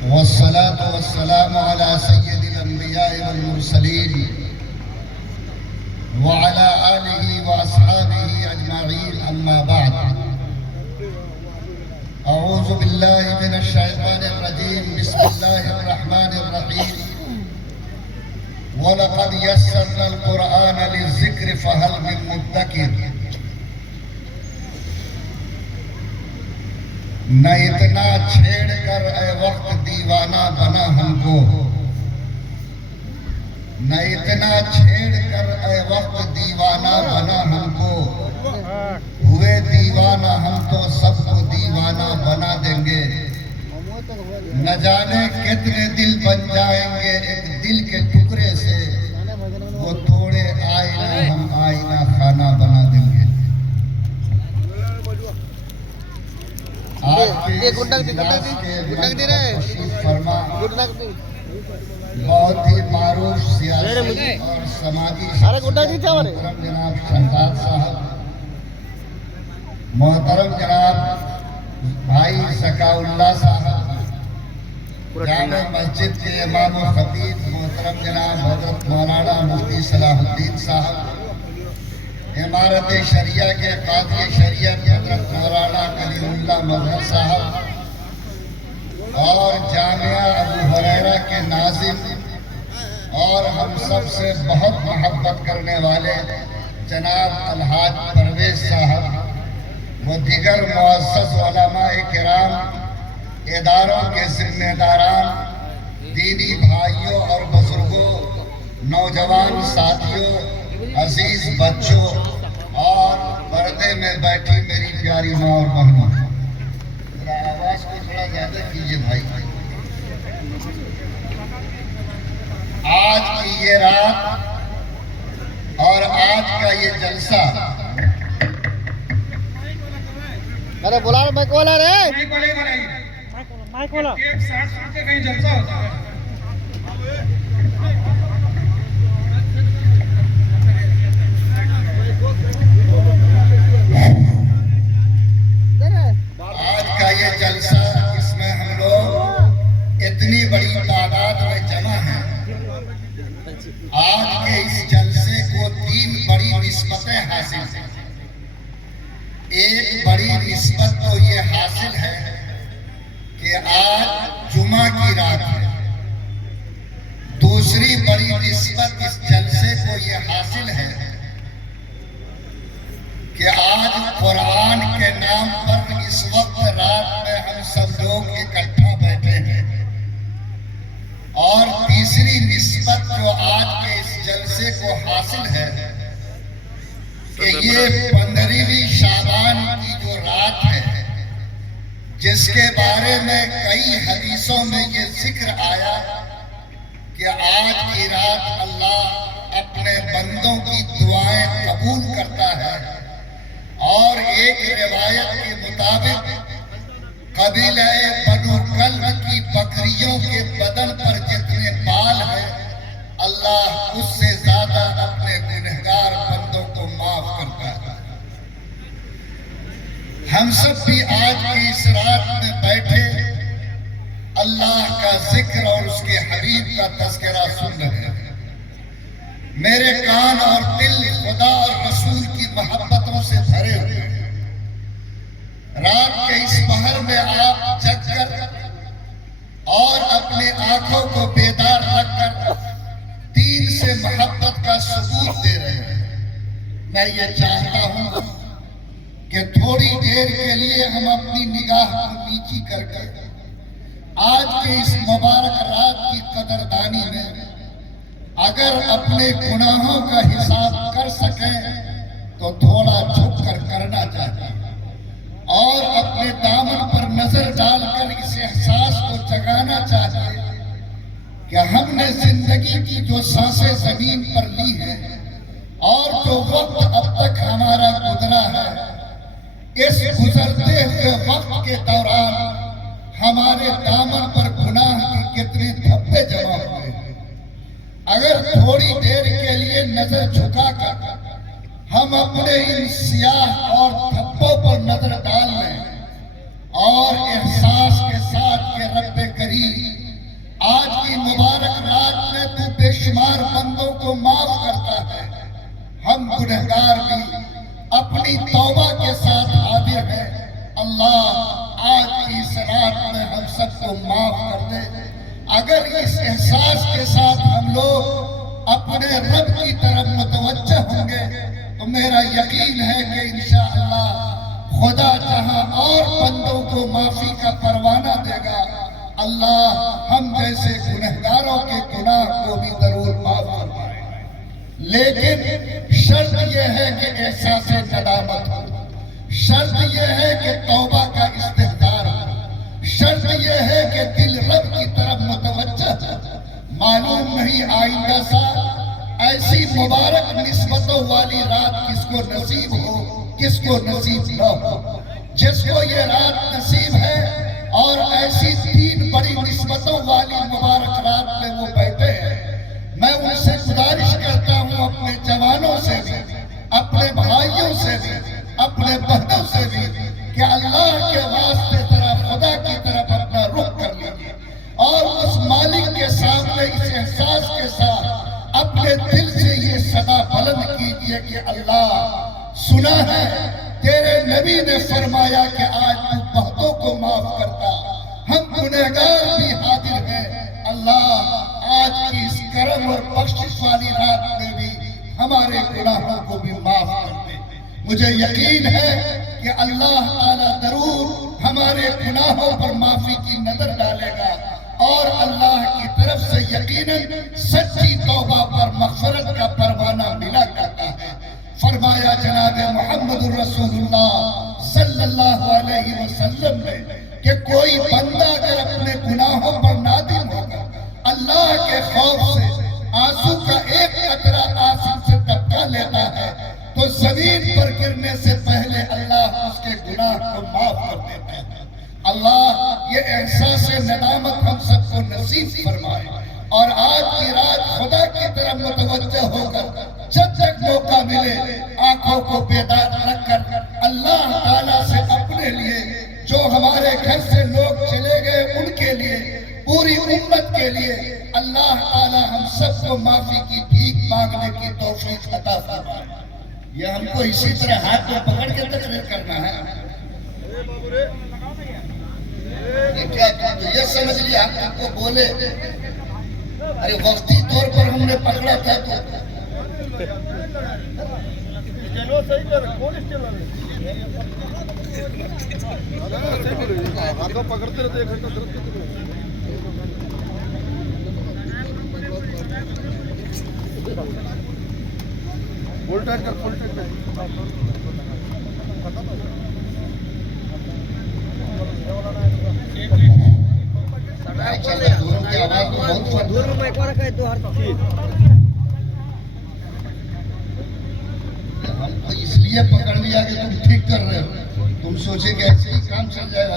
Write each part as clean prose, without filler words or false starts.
والصلاة والسلام على سيد الأنبياء والمرسلين وعلى آله وأصحابه أجمعين، أما بعد. أعوذ بالله من الشيطان الرجيم. بسم الله الرحمن الرحيم. وَلَقَدْ يَسَّرْنَا الْقُرْآنَ لِلذِّكْرِ فَهَلْ مِن مُدَّكِرٍ. نہ اتنا چھیڑ کر اے وقت دیوانہ بنا ہم کو، نہ اتنا چھیڑ کر اے وقت دیوانہ بنا ہم کو، ہوئے دیوانہ ہم تو سب کو دیوانہ بنا دیں گے. نہ جانے کتنے دل بن جائیں گے ایک دل کے ٹکڑے سے، وہ تھوڑے آئینہ ہم آئینہ خانہ بنا دیں گے. آج کے اس اجلاس کے تشریف فرما بہت ہی معروف سیاسی اور سماجی محترم جناب شہزاد صاحب، محترم جناب بھائی سکا اللہ صاحب، جامع مسجد کے امام و خطیب محترم جناب حضرت مولانا مفتی صلاح الدین صاحب، امارت شریعہ کے قاضی شریعت حضرت مولانا کلیم اللہ مظہر صاحب، اور جامعہ ابو ہریرہ کے ناظم اور ہم سب سے بہت محبت کرنے والے جناب الحاج پرویز صاحب، وہ دیگر معزز علماء کرام، اداروں کے ذمہ داران، دینی بھائیوں اور بزرگوں، نوجوان ساتھیوں، عزیز بچوں اور پردے میں بیٹھی میری پیاری ماں اور بہنوں. آواز کو تھوڑا زیادہ کیجیے بھائی. آج کی یہ رات اور آج کا یہ جلسہ، ارے بولا مائک والا رے، مائک والا ایک ساتھ سن کے کہیں جلسہ ہوتا ہے. آج کا یہ جلسہ، اس میں ہم لوگ اتنی بڑی تعداد میں جمع ہیں. آج کے اس جلسے کو 3 بڑی نسبتیں حاصل ہیں. ایک بڑی نسبت تو یہ حاصل ہے کہ آج جمعہ کی رات ہے. دوسری بڑی نسبت اس جلسے کو یہ حاصل ہے کہ آج قرآن کے نام پر اس وقت رات میں ہم سب لوگ اکٹھا بیٹھے ہیں. اور تیسری نسبت جو آج کے اس جلسے کو حاصل ہے کہ یہ 15ویں شعبان کی جو رات ہے، جس کے بارے میں کئی حدیثوں میں یہ ذکر آیا کہ آج کی رات اللہ اپنے بندوں کی دعائیں قبول کرتا ہے. اور ایک روایت کے مطابق قبیلہ بنو کلب کی بکریوں کے بدن پر جتنے بال ہیں، اللہ اس سے زیادہ اپنے گنہگار بندوں کو معاف کرتا ہے. ہم سب بھی آج کی اس رات میں بیٹھے اللہ کا ذکر اور اس کے حبیب کا تذکرہ سن رہے ہیں. میرے کان اور دل خدا اور رسول کی محبتوں سے بھرے ہوئے ہیں. رات کے اس پہر میں آپ جگ کر اور اپنے آنکھوں کو بیدار رکھ کر دین سے محبت کا ثبوت دے رہے ہیں. میں یہ چاہتا ہوں کہ تھوڑی دیر کے لیے ہم اپنی نگاہ کو نیچی کر کے آج کے اس مبارک رات کی قدردانی میں اگر اپنے گناہوں کا حساب کر سکیں تو تھوڑا جھک کر کرنا چاہیے، اور اپنے دامن پر نظر ڈال کر اس احساس کو جگانا چاہیے کہ ہم نے زندگی کی جو سانسیں زمین پر لی ہیں اور جو وقت اب تک ہمارا گزرا ہے، اس گزرتے ہوئے وقت کے دوران ہمارے دامن پر گناہ کی کتنے دھبے جمع ہوئے ہیں. اگر تھوڑی دیر کے لیے نظر جھکا کر ہم اپنے ان سیاہ اور دھبوں پر نظر ڈال لیں اور احساس کے ساتھ کہ رب کریم شمار بندوں کو معاف کرتا ہے۔ ہم گنہگار بھی اپنی توبہ کے ساتھ حاضر ہیں۔ اللہ آج کی اس رات میں ہم سب کو معاف کر دے۔ اگر اس احساس کے ساتھ ہم لوگ اپنے رب کی طرف متوجہ ہوں گے تو میرا یقین ہے کہ انشاءاللہ خدا جہاں اور بندوں کو معافی کا پروانہ دے گا، اللہ ہم جیسے گنہگاروں کے گناہ کو بھی ضرور معاف فرمائے گا۔ لیکن شرط یہ ہے کہ احساس ندامت ہو، شرط یہ ہے کہ توبہ کا استحضار ہو، شرط یہ ہے کہ دل رب کی طرف متوجہ ہو۔ معلوم نہیں آئندہ سال ایسی مبارک نسبتوں والی رات کس کو نصیب ہو، کس کو نصیب نہ ہو۔ جس کو یہ رات نصیب ہے اور ایسی تین بڑی نسبتوں والی مبارک رات میں وہ بیٹھے ہیں، میں ان سے گزارش کرتا ہوں، اپنے جوانوں سے بھی، اپنے بھائیوں سے بھی، اپنے بہنوں سے بھی، کہ اللہ کے واسطے ذرا خدا کی طرف اپنا رخ کر لیجیے اور اس مالک کے سامنے اس احساس کے ساتھ اپنے دل سے یہ صدا بلند کیجیے کہ اللہ سنا ہے تیرے نبی نے فرمایا کہ آج تو بہتوں کو معاف کرتا، ہم گنہگار بھی حاضر ہیں، اللہ آج کی اس کرم اور بخشش والی رات میں بھی ہمارے گناہوں کو بھی معاف کر دے۔ مجھے یقین ہے کہ اللہ تعالیٰ ضرور ہمارے گناہوں پر معافی کی نظر ڈالے گا اور اللہ کی طرف سے یقیناً سچی توبہ پر مغفرت کا پروانہ ملا کرتا ہے۔ فرمایا جناب محمد الرسول اللہ صلی اللہ علیہ وسلم نے کہ کوئی بندہ اگر اپنے گناہوں پر نادم ہوگا، اللہ کے خوف سے آنسو کا ایک قطرہ آنسو سے ٹپکا لیتا ہے تو زمین پر گرنے سے پہلے اللہ اس کے گناہ کو معاف کر دیتا ہے۔ اللہ یہ احساس ندامت ہم سب کو نصیب فرمائے اور آج کی رات خدا کی طرف متوجہ ہو کر جب تک موقع ملے آنکھوں کو بیدار رکھ کر اللہ تعالیٰ سے اپنے لیے، جو ہمارے گھر سے لوگ چلے گئے ان کے لیے، پوری امت کے لیے اللہ تعالیٰ ہم سب کو معافی کی بھیک مانگنے کی توفیق عطا فرمائے۔ یہ ہم کو اسی طرح ہاتھ میں پکڑ کے تقریر کرنا ہے۔ یہ سمجھ لیا آپ کو بولے ارے وقتی طور پر ہم نے پکڑا تھا تو پکڑتے رہتے ایک گھنٹہ فل ٹائٹ کر، فل ٹائٹ ہم تو اس لیے پکڑ لیا کہ تم ٹھیک کر رہے ہو، تم سوچے کہ ایسے ہی کام چل جائے گا۔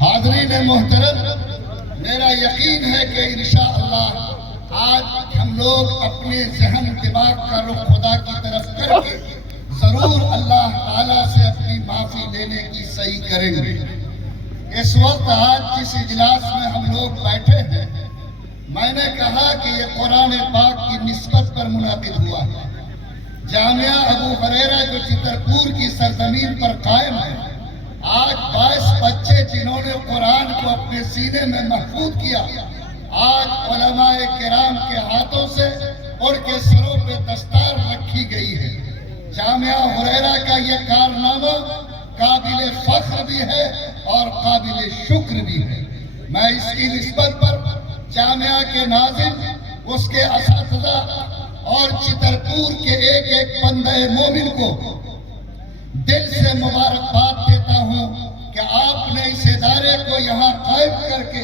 حاضرین محترم، میرا یقین ہے کہ انشاءاللہ آج ہم لوگ اپنے ذہن دماغ کا رخ خدا کی طرف کر کے ضرور اللہ تعالیٰ سے اپنی معافی لینے کی صحیح کریں گے۔ اس وقت آج جس اجلاس میں ہم لوگ بیٹھے ہیں، میں نے کہا کہ یہ قرآن پاک کی نسبت پر منعقد ہوا ہے۔ جامعہ ابو ہریرہ جو چترپور کی سرزمین پر قائم ہے، آج 22 بچے جنہوں نے قرآن کو اپنے سینے میں محفوظ کیا، آج علماء کرام کے ہاتھوں سے ان کے سروں پہ دستار رکھی گئی ہے۔ جامعہ ہریرہ کا یہ کارنامہ قابل فخر بھی ہے اور قابل شکر بھی ہے۔ میں اس کی نسبت پر جامعہ کے ناظم، اس کے اساتذہ اور چترپور کے ایک ایک بندہ مومن کو دل سے مبارکباد دیتا ہوں کہ آپ نے اس ادارے کو یہاں قائم کر کے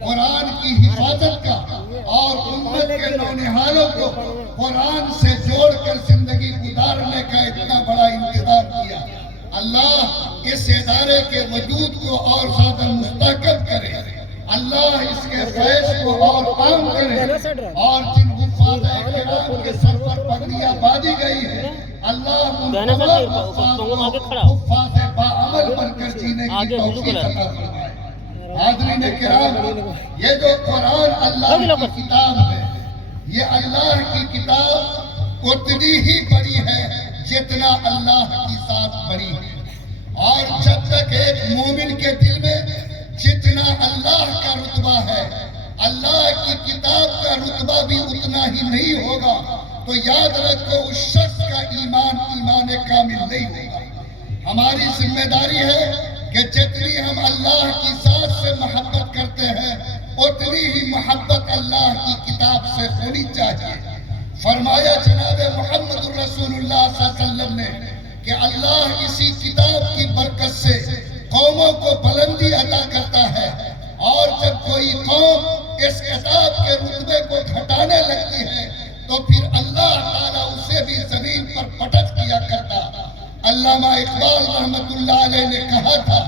قرآن کی حفاظت کا اور امت کے نونہالوں کو قرآن سے جوڑ کر زندگی گزارنے کا اتنا بڑا انتظام کیا۔ اللہ اس ادارے کے وجود کو اور زیادہ مستحکم کرے، اللہ اس کے فیض کو اور عام کرے، اور جن حفاظ کرام کے سر پر پگڑیاں باندھی گئی ہیں، اللہ ان تمام حفاظ باعمل بن کر جینے کی توفیق عطا فرمائے۔ حاضرین کرام، یہ جو قرآن اللہ کی کتاب ہے، یہ اللہ کی کتاب اتنی ہی بڑی ہے جتنا اللہ کی ذات بڑی ہے، اور جب تک ایک مومن کے دل میں جتنا اللہ کا رتبہ ہے، اللہ کی کتاب کا رتبہ بھی اتنا ہی نہیں ہوگا، تو یاد رکھو اس شخص کا ایمان کامل نہیں ہوگا۔ ہماری ذمہ داری ہے کہ جتنی ہم اللہ کی ذات سے محبت کرتے ہیں اتنی ہی محبت اللہ کی کتاب سے ہونی چاہیے۔ فرمایا جناب محمد رسول اللہ صلی اللہ علیہ وسلم نے کہ اللہ اسی کتاب کی برکت سے قوموں کو بلندی عطا کرتا ہے، اور جب کوئی قوم اس کتاب کے رتبے کو گھٹانے لگتی ہے تو پھر اللہ تعالیٰ اسے بھی زمین پر پٹک دیا کرتا۔ علامہ اقبال رحمت اللہ علیہ نے کہا تھا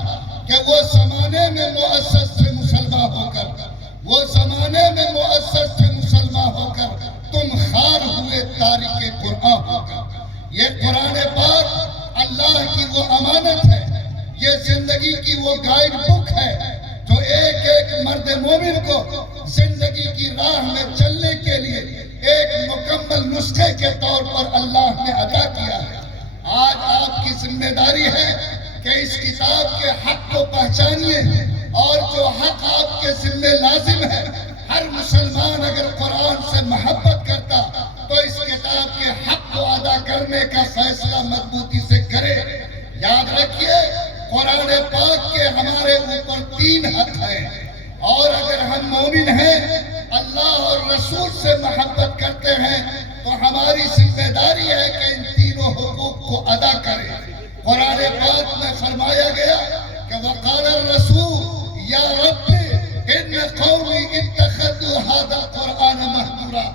کہ وہ زمانے میں مؤسس سے مسلمان ہو کر، وہ زمانے میں مؤسس سے مسلمان ہو کر تم خار ہوئے تاریخ قرآن ہو کر۔ یہ قرآن پاک اللہ کی وہ امانت ہے، یہ زندگی کی وہ گائیڈ بک ہے جو ایک ایک مرد مومن کو زندگی کی راہ میں چلنے کے لیے ایک مکمل نسخے کے طور پر اللہ نے عطا کیا ہے۔ آج آپ کی ذمہ داری ہے کہ اس کتاب کے حق کو پہچانیے، اور جو حق آپ کے ذمہ لازم ہے، ہر مسلمان اگر قرآن سے محبت کرتا تو اس کتاب کے حق کو ادا کرنے کا فیصلہ مضبوطی سے کرے۔ یاد رکھیے قرآن پاک کے ہمارے اوپر 3 حق ہیں، اور اگر ہم مومن ہیں، اللہ اور رسول سے محبت کرتے ہیں تو ہماری ذمہ داری ہے کہ ان تینوں حقوق کو ادا کریں۔ قرآن پاک میں فرمایا گیا کہ وقال الرسول یا رب ان قومی اتخذوا هذا القرآن مہجورا۔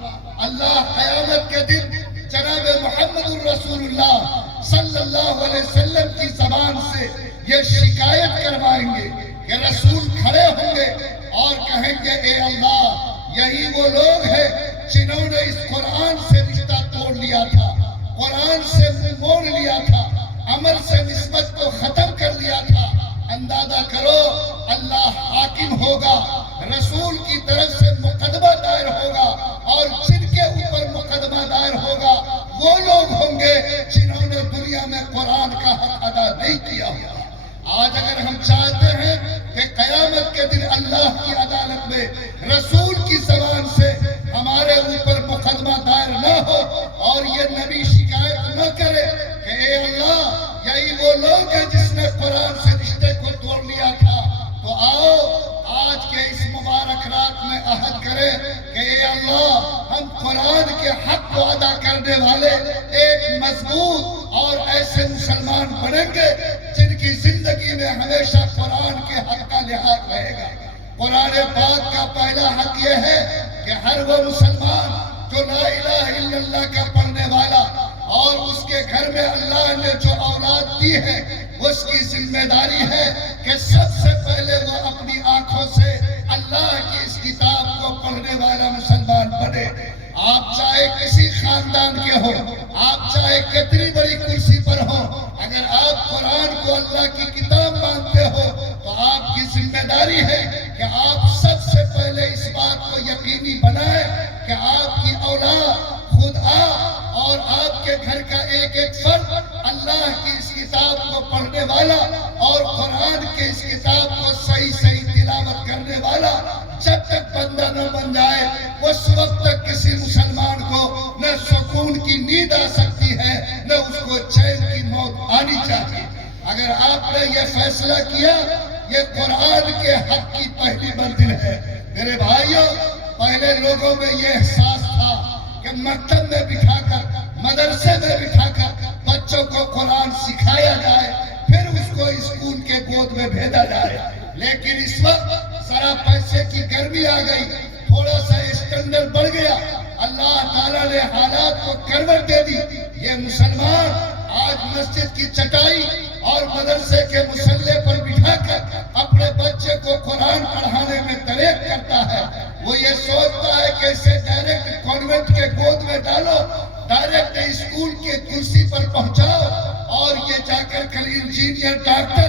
اللہ قیامت کے دن جناب محمد الرسول اللہ صلی اللہ علیہ وسلم کی زبان سے یہ شکایت کروائیں گے کہ رسول کھڑے ہوں گے اور کہیں گے اے اللہ، یہی وہ لوگ ہیں جنہوں نے اس قرآن سے رشتہ توڑ لیا تھا، قرآن سے منہ موڑ لیا تھا، عمل سے نسبت کو ختم کر لیا تھا۔ اندازہ کرو اللہ حاکم ہوگا، رسول کی طرف سے مقدمہ دائر ہوگا، اور جن کے اوپر مقدمہ دائر ہوگا وہ لوگ ہوں گے جنہوں نے دنیا میں قرآن کا حق ادا نہیں کیا ہوگا۔ آج اگر ہم چاہتے ہیں کہ قیامت کے دن اللہ کی عدالت میں رسول کی زبان سے ہمارے اوپر مقدمہ دائر نہ ہو اور یہ نبی شکایت نہ کرے کہ اے اللہ، یہی وہ لوگ ہیں جس نے قرآن سے رشتے کو توڑ لیا تھا، تو آؤ آج کے اس مبارک رات میں عہد کریں کہ اے اللہ، ہم قرآن کے حق کو ادا کرنے والے ایک مضبوط اور ایسے مسلمان بنیں گے جن کی زندگی میں ہمیشہ قرآن کے حق کا لحاظ رہے گا۔ قرآن پاک کا پہلا حق یہ ہے کہ ہر وہ مسلمان جو لا الہ الا اللہ کا پڑھنے والا اور اس کے گھر میں اللہ نے جو اولاد دی ہے، اس کی ذمہ داری ہے کہ سب سے پہلے وہ اپنی آنکھوں سے اللہ کی اس کتاب کو پڑھنے والا مسلمان بنے۔ آپ چاہے کسی خاندان کے ہو، آپ چاہے کتنی بڑی کرسی پر ہو، اگر آپ قرآن کو اللہ کی کتاب مانتے ہو تو آپ کی ذمہ داری ہے کہ آپ سب سے پہلے اس بات کو یقینی بنائیں کہ آپ کی اولاد، خود آپ اور آپ کے گھر کا ایک ایک فرد اللہ کی اس کتاب کو پڑھنے والا اور قرآن کے اس کتاب کو صحیح صحیح تلاوت کرنے والا جب تک بندہ نہ بن جائے اس وقت تک کسی مسلمان کو نہ سکون کی نیند آ سکتی ہے نہ اس کو چین کی موت آنی چاہیے۔ اگر آپ نے یہ فیصلہ کیا، یہ قرآن کے حق کی پہلی منزل ہے۔ میرے بھائیوں، پہلے لوگوں میں یہ احساس تھا کہ مکتب میں بٹھا کر، مدرسے میں بٹھا کر بچوں کو قرآن سکھایا جائے، پھر اس کو اسکول کے گود میں بھیجا جائے۔ لیکن اس وقت ذرا پیسے کی گرمی آ گئی، تھوڑا سا اسٹینڈرڈ بڑھ گیا، اللہ تعالیٰ نے حالات کو کروٹ دے دی۔ یہ مسلمان آج مسجد کی چٹائی اور مدرسے کے مصلے پر بٹھا کر اپنے بچے کو قرآن پڑھانے میں ترغیب کرتا ہے۔ وہ یہ سوچتا ہے کہ اسے ڈائریکٹ کانوینٹ کے گود میں ڈالو، ڈائریکٹ اسکول کی کرسی پر پہنچاؤ اور یہ جا کر کل انجینئر، ڈاکٹر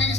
20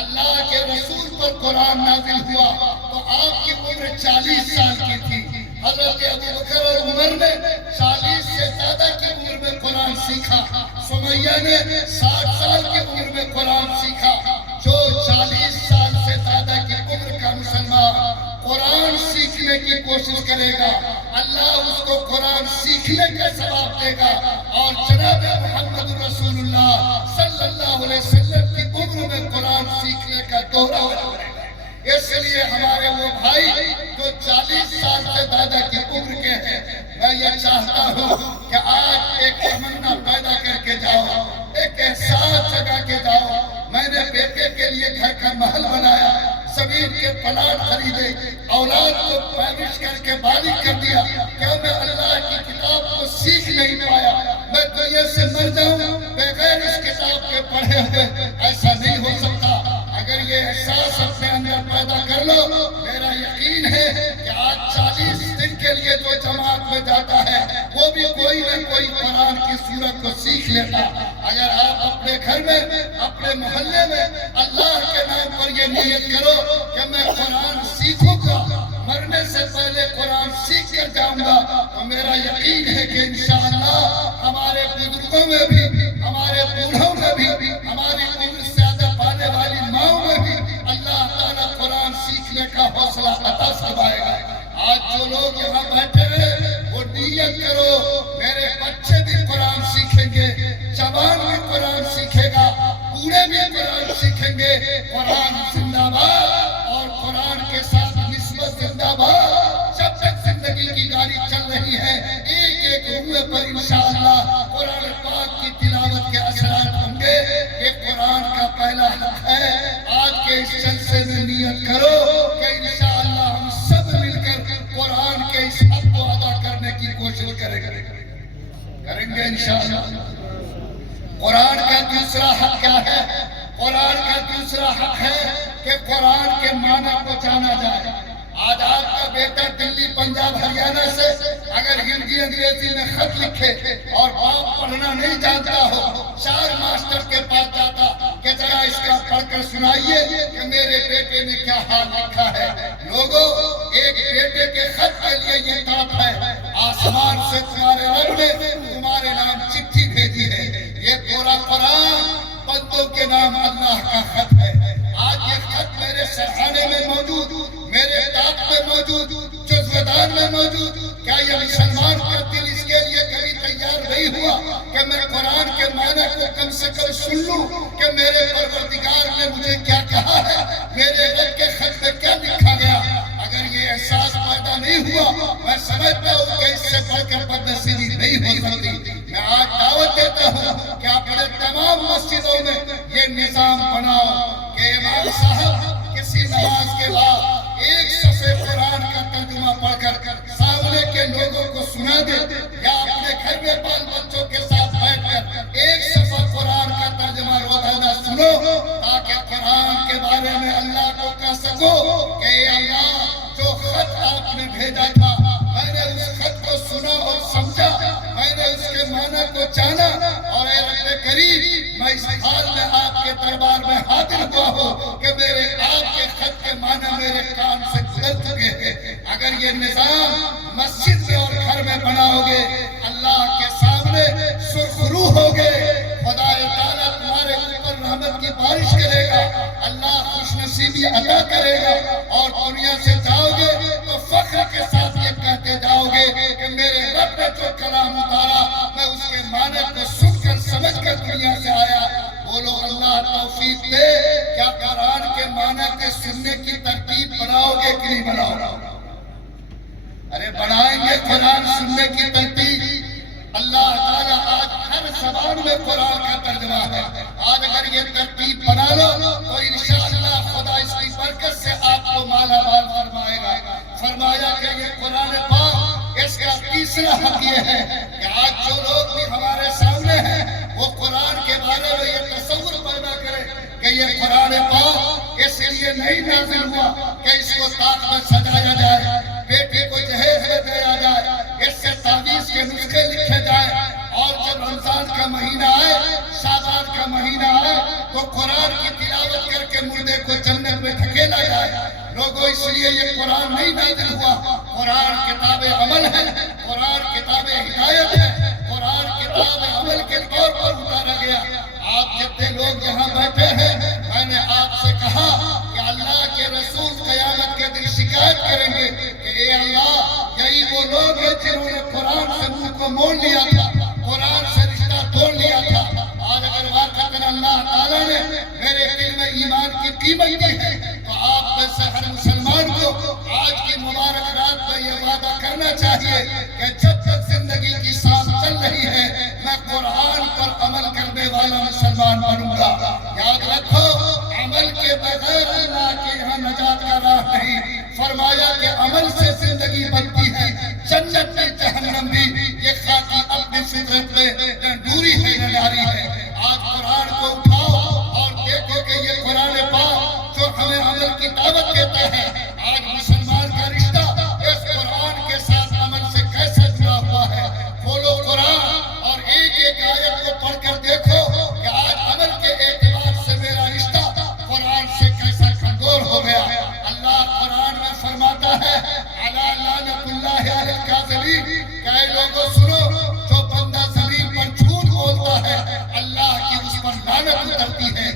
اللہ کے رسول پر قرآن نازل ہوا تو آپ کی عمر 40 سال کی تھی. حضرت ابوبکر اور عمر نے 40 سے زیادہ کی عمر میں قرآن سیکھا. سمیہ نے 60 سال کی عمر میں قرآن سیکھا. جو 40 سال سے زیادہ کی عمر کا مسلمان قرآن سیکھنے کی کوشش کرے گا اللہ اس کو قرآن سیکھنے کا ثواب دے گا اور جناب محمد رسول اللہ صلی اللہ علیہ وسلم کی عمر میں قرآن سیکھنے کا دورہ کرے گا. اس لیے ہمارے وہ بھائی جو 40 سال سے زیادہ کی عمر کے ہیں میں یہ چاہتا ہوں کہ آج ایک تمنا پیدا کر کے جاؤ, ایک احساس جگا کے جاؤ. میں نے بیٹے کے لیے گھر کا محل بنایا, زمین کے پلاٹ خریدے, اولاد کو پرورش کر کے بالغ کر دیا. کیا میں اللہ کی کتاب کو سیکھ نہیں پایا؟ میں دنیا سے مر جاؤں بغیر اس کتاب کے پڑھے ہوئے؟ ایسا نہیں ہو سکتا. اگر یہ احساس اپنے اندر پیدا کر لو, میرا یقین ہے کہ آج 40 دن کے لیے جو جماعت میں جاتا ہے وہ بھی کوئی نہ کوئی قرآن کی سورت کو سیکھ لیتا. اگر آپ اپنے گھر میں, اپنے محلے میں اللہ کے نام پر یہ نیت کرو کہ میں قرآن سیکھوں گا, مرنے سے پہلے قرآن سیکھ کر جاؤں گا, تو میرا یقین ہے کہ انشاءاللہ ہمارے بزرگوں میں بھی, ہمارے بوڑھوں میں بھی, ہماری عمر زیادہ پانے والی ماؤں میں بھی اللہ تعالیٰ قرآن سیکھنے کا حوصلہ عطا فرمائے گا. آج جو لوگ یہاں بیٹھے ہیں وہ نیت کرو میرے بچے بھی قرآن سیکھیں گے, جوان بھی قرآن سیکھے گا, بوڑھے بھی قرآن سیکھیں گے. قرآن زندہ باد اور قرآن کے ساتھ نسبت زندہ باد. جب تک زندگی کی گاڑی چل رہی ہے ایک ایک روح پر انشاءاللہ قرآن پاک کی تلاوت کے اثرات ہوں گے. یہ قرآن کا پہلا حق ہے. آج کے اس جلسے میں نیت کرو کہ انشاءاللہ ہم سب مل کر قرآن کے اس حق کو ادا کرنے کی کوشش کریں گے انشاءاللہ. قرآن کا دوسرا حق کیا ہے؟ قرآن کا دوسرا حق ہے کہ قرآن کے معنی کو جانا جائے. آج آپ کا بیٹا دلی, پنجاب, ہریانہ سے اگر ہندی انگریزی میں خط لکھے اور باپ پڑھنا نہیں جانتا ہو, 4 ماسٹر کے پاس جاتا کہ ذرا اس کا پڑھ کر سنائیے کہ میرے بیٹے نے کیا حال لکھا ہے. لوگوں, ایک بیٹے کے خط کے لیے یہ کام ہے. آسمان سے تمہارے رب نے تمہارے نام چٹھی بھیجی ہے. یہ پورا قرآن بندوں کے نام اللہ کا خط ہے. آج یہ خط میرے سرخانے میں موجود, میرے طاق میں موجود, جزودان میں موجود. کیا یہ مسلمان کا دل اس کے لیے کبھی تیار نہیں ہوا کہ میں قرآن کے معنی کو کم سے کم سن لوں کہ میرے پروردگار نے مجھے کیا کہا ہے, میرے رب کے خط میں کیا لکھا گیا؟ اگر یہ احساس پیدا نہیں ہوا, میں سمجھتا ہوں کہ اس سے بڑھ کر بدنصیبی نہیں ہو سکتی. میں آج دعوت دیتا ہوں کہ اپنے تمام مسجدوں میں یہ نظام بناؤ کہ امام صاحب کسی نماز کے بعد ایک صفحے قرآن کا ترجمہ پڑھ کر سامنے کے لوگوں کو سنا دے, یا اپنے گھر میں بال بچوں کے ساتھ بیٹھ کر ایک صفحہ قرآن کا ترجمہ روزانہ سنو, تاکہ قرآن کے بارے میں اللہ کو کہہ سکو کہ اے اللہ, جو خط آپ نے بھیجا تھا میں نے اس خط کو سنا اور سمجھا, میں نے اس کے معنی کو جانا, اور اے رب کریم میں اس حال میں آپ کے دربار میں حاضر ہوا ہوں کہ میرے آپ کے خط کے معنی میرے کان سے گزر چکے ہیں. اگر یہ نظام مسجد میں اور گھر میں بناؤ گے, اللہ کے سامنے سرخرو ہوگے, خدا تعالیٰ تمہارے اوپر رحمت کی بارش کرے گا, اللہ خوش نصیبی عطا کرے گا, اور دنیا سے جاؤ گے تو فخر کے ساتھ یہ کہتے جاؤ گے کہ میرے رب نے جو کلام اتارا میں اس کے معنی کو سن کر سمجھ کر دنیا سے آیا. بولو اللہ توفیق دے. کیا قرآن کے معنی کے سننے کی ترتیب بناؤ گے کہ نہیں بناؤ؟ ارے بنائیں گے قرآن سننے کی ترتیب. اللہ تعالیٰ آج ہر زبان میں قرآن کا ترجمہ ہے. آج اگر یہ ترتیب بنا لو تو انشاءاللہ خدا اس کی برکت سے آپ کو مالا مال فرمائے گا. فرمایا کہ یہ قرآن پاک, اس کا تیسرا حق یہ ہے کہ آج جو لوگ بھی ہمارے سامنے ہیں وہ قرآن کے بارے میں یہ تصور پیدا کرے کہ یہ قرآن پاک اس لیے نہیں نازل ہوا کہ اس کو طاق میں سجایا جائے, بیٹے کو جہیز میں دیا جائے, اس سے تعویذ کے نسخے لکھے جائیں, اور جب رمضان کا مہینہ آئے, شعبان کا مہینہ آئے تو قرآن کی تلاوت کر کے مردے لوگوں اس لیے یہ قرآن نہیں نازل ہوا، قرآن کتاب عمل ہے، قرآن کتاب ہدایت ہے، قرآن کتاب عمل کے طور پر اتارا گیا۔ آپ جتنے لوگ یہاں بیٹھے ہیں، میں نے آپ سے کہا کہ اللہ کے رسول قیامت کے دن شکایت کریں گے کہ اے اللہ، یہی وہ لوگ ہیں جنہوں نے قرآن سے منہ کو موڑ لیا تھا، قرآن سے رشتہ توڑ لیا تھا۔ آج اگر واقعاً اللہ تعالیٰ نے میرے دل میں ایمان کی قیمت دی ہے تو آپ میں سے ہر مسلمان کو آج کی مبارک رات میں یہ وعدہ کرنا چاہیے کہ جب تک زندگی کی سانس چل رہی ہے میں قرآن پر عمل کرنے والا مسلمان بنوں گا۔ یاد رکھو، عمل کے بغیر اللہ کے یہاں نجات کا راہ نہیں۔ فرمایا کہ عمل سے زندگی بنتی ہے، جنت میں جہنم بھی، یہ خاکی اپنی فطرت میں دوری ہے، نڈاری ہے۔ آج قرآن کو اٹھاؤ اور دیکھو کہ یہ قرآن پاک جو ہمیں عمل کی دعوت دیتا ہے، آج مسلمان کا رشتہ اس قرآن کے ساتھ عمل سے کیسے جڑا ہوا ہے۔ کھولو قرآن اور ایک ایک آیت کو پڑھ کر دیکھو کہ آج عمل کے اعتبار سے میرا رشتہ قرآن سے کیسا کمزور ہو گیا۔ اللہ قرآن میں فرماتا ہے الا لعنت اللہ علی الکاذبین، کہ اے لوگوں سنو، جو بندہ زمین پر جھوٹ بولتا ہے اللہ کی اس پر لعنت اترتی ہے۔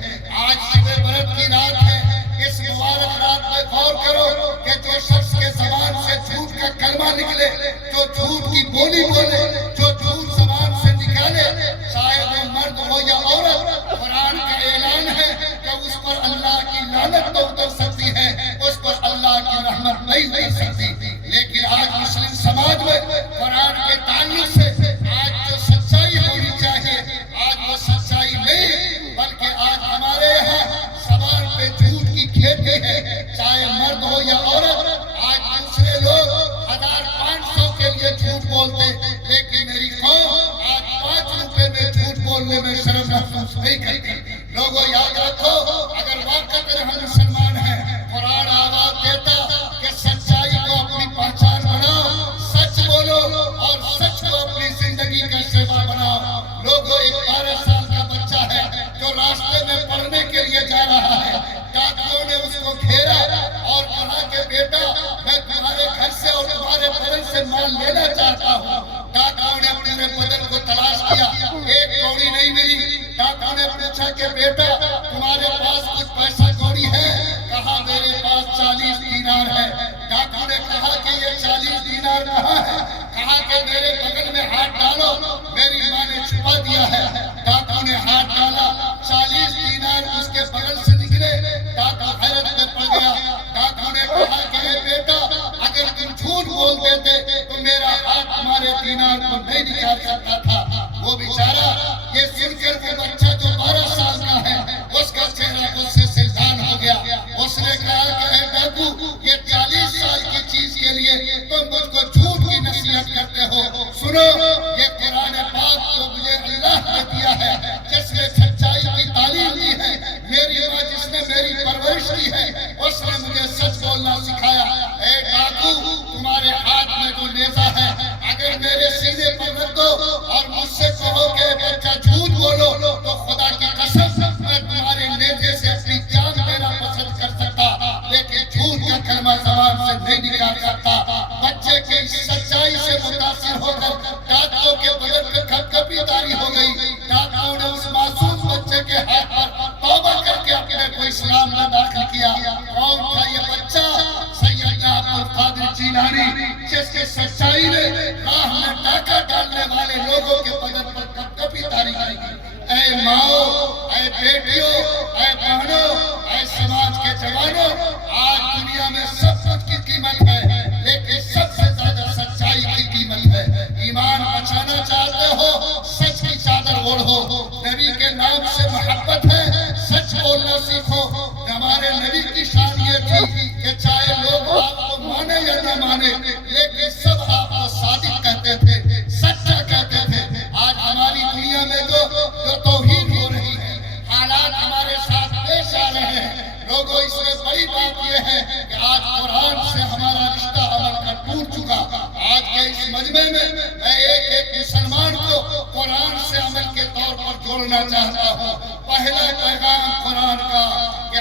آج شب برات کی رات ہے، اس مبارک رات میں غور کرو کہ جو شخص کے زبان سے جھوٹ کا کلمہ نکلے، جو جھوٹ کی بولی بولے، جو جھوٹ زبان سے نکالے، چاہے وہ مرد ہو یا عورت، قرآن کا اعلان ہے کہ اس پر اللہ کی لعنت تو اتر سکتی ہے، اس پر اللہ کی رحمت نہیں اتر سکتی۔ لیکن آج مسلم سماج میں قرآن کے تعلق سے آج جو سچائی ہونی چاہیے، آج وہ سچائی نہیں، بلکہ آج ہمارے یہاں زبان پہ جھوٹ کی کھیتی ہے، چاہے مرد ہو یا عورت۔ آج دوسرے لوگ 1500 کے لیے جھوٹ بولتے، لیکن میری قوم آج 5 روپے میں جھوٹ بولنے میں شرم محسوس نہیں کرتی۔ لوگوں یاد رکھو، اگر واقعی ہم مسلمان ہیں، قرآن آواز دیتا کہ سچائی کو اپنی پہچان بناؤ، سچ بولو اور سچ کو اپنی زندگی کا شیوا بناؤ۔ لوگوں، ایک 12 سال کا بچہ ہے جو راستے میں پڑھنے کے لیے جا رہا ہے، ڈاکیوں نے اس کو گھیرا اور کہا کہ بیٹا میں تمہارے گھر سے اور تمہارے بدن سے مال لینا چاہتا ہوں۔ ڈاکیوں نے اپنے بدن کو تلاش کیا، ایک کوڑی نہیں ملی۔ ڈاکیوں نے پوچھا کہ بیٹا تمہارے پاس کچھ پیسہ کوڑی ہے؟ کہا میرے پاس 40 دینار ہے۔ ڈاکیوں نے کہا کہ یہ 40 دینار کہاں ہے؟ کہا کہ میرے بغل میں ہاتھ ڈالو، میری ماں نے چھپا دیا ہے۔ ڈاکیوں نے ہاتھ ڈالا، 40 دینار اس کے بغل سے نکلے۔ ڈاکو حیرت میں پڑ گیا۔ ڈاکو نے کہا کہ اے بیٹا اگر تم جھوٹ بول دیتے تو میرا ہاتھ تمہارے دینار کو نہیں نکال سکتا تھا۔ وہ بیچارہ یہ سن کر وہ بچہ جو 12 سال کا ہے، اس کا چہرہ غصے سے لال ہو گیا۔ اس نے کہا کہ اے ڈاکو، یہ 40 سال کی چیز کے لیے تم مجھ کو جھوٹ کی نصیحت کرتے ہو۔ سنو، یہ قرآن پاک جو مجھے اللہ نے دیا ہے، جس نے سچائی کی تعلیم دی ہے، میری ماں جس نے میری پرورش کی ہے، اس نے مجھے سچ بولنا سکھایا۔ اے ڈاکو، تمہارے ہاتھ میں جو نیزہ ہے اگر میرے سینے پر رکھ دو اور مجھ سے کہو کہ بچہ جھوٹ بولو تو خدا کی قسم میں تمہارے نیزے سے اپنی جان دینا پسند کر سکتا، لیکن جھوٹ کا کلمہ زبان سے نہیں نکال سکتا۔ بچے کی سچائی سے متاثر ہو کر ڈاکو کے بدن پہ کھپکپی طاری ہو گئی۔ ڈاکو نے اس معصوم بچے کے ہاتھ پر توبہ کر کے اپنے کو اسلام میں داخل کیا۔ کون تھا یہ بچہ؟ سیدنا عبد القادر جیلانی، جس کی سچائی نے راہ میں ڈاکہ ڈالنے والے لوگوں کے بدن پر کھپکپی طاری کی۔ اے ماؤں، اے بیٹیوں، اے بہنوں، اے سماج کے جوانوں، آج دنیا میں سب کچھ کی قیمت ہے، لیکن سب سے زیادہ سچائی کی قیمت ہے۔ ایمان بچانا چاہتے ہو، سچ کی چادر اوڑھو۔ نبی کے نام سے محبت ہے، سچ بولنا سیکھو۔ ہمارے نبی کی شان یہ تھی کہ چاہے لوگ آپ کو مانے یا نہ مانے، لیکن سب آپ کو صادق کہتے تھے، سچا کہتے تھے۔ آج ہماری دنیا میں جو توہین ہو رہی ہے، حالات ہمارے ساتھ پیش آ رہے ہیں، لوگوں اس میں بڑی بات یہ ہے کہ آج قرآن سے ہمارا رشتہ عمل کا ٹوٹ چکا۔ آج کے اس مجمع میں میں ایک ایک مسلمان کو قرآن سے عمل کے طور پر جوڑنا چاہتا ہوں۔ پہلا پیغام قرآن کا کہ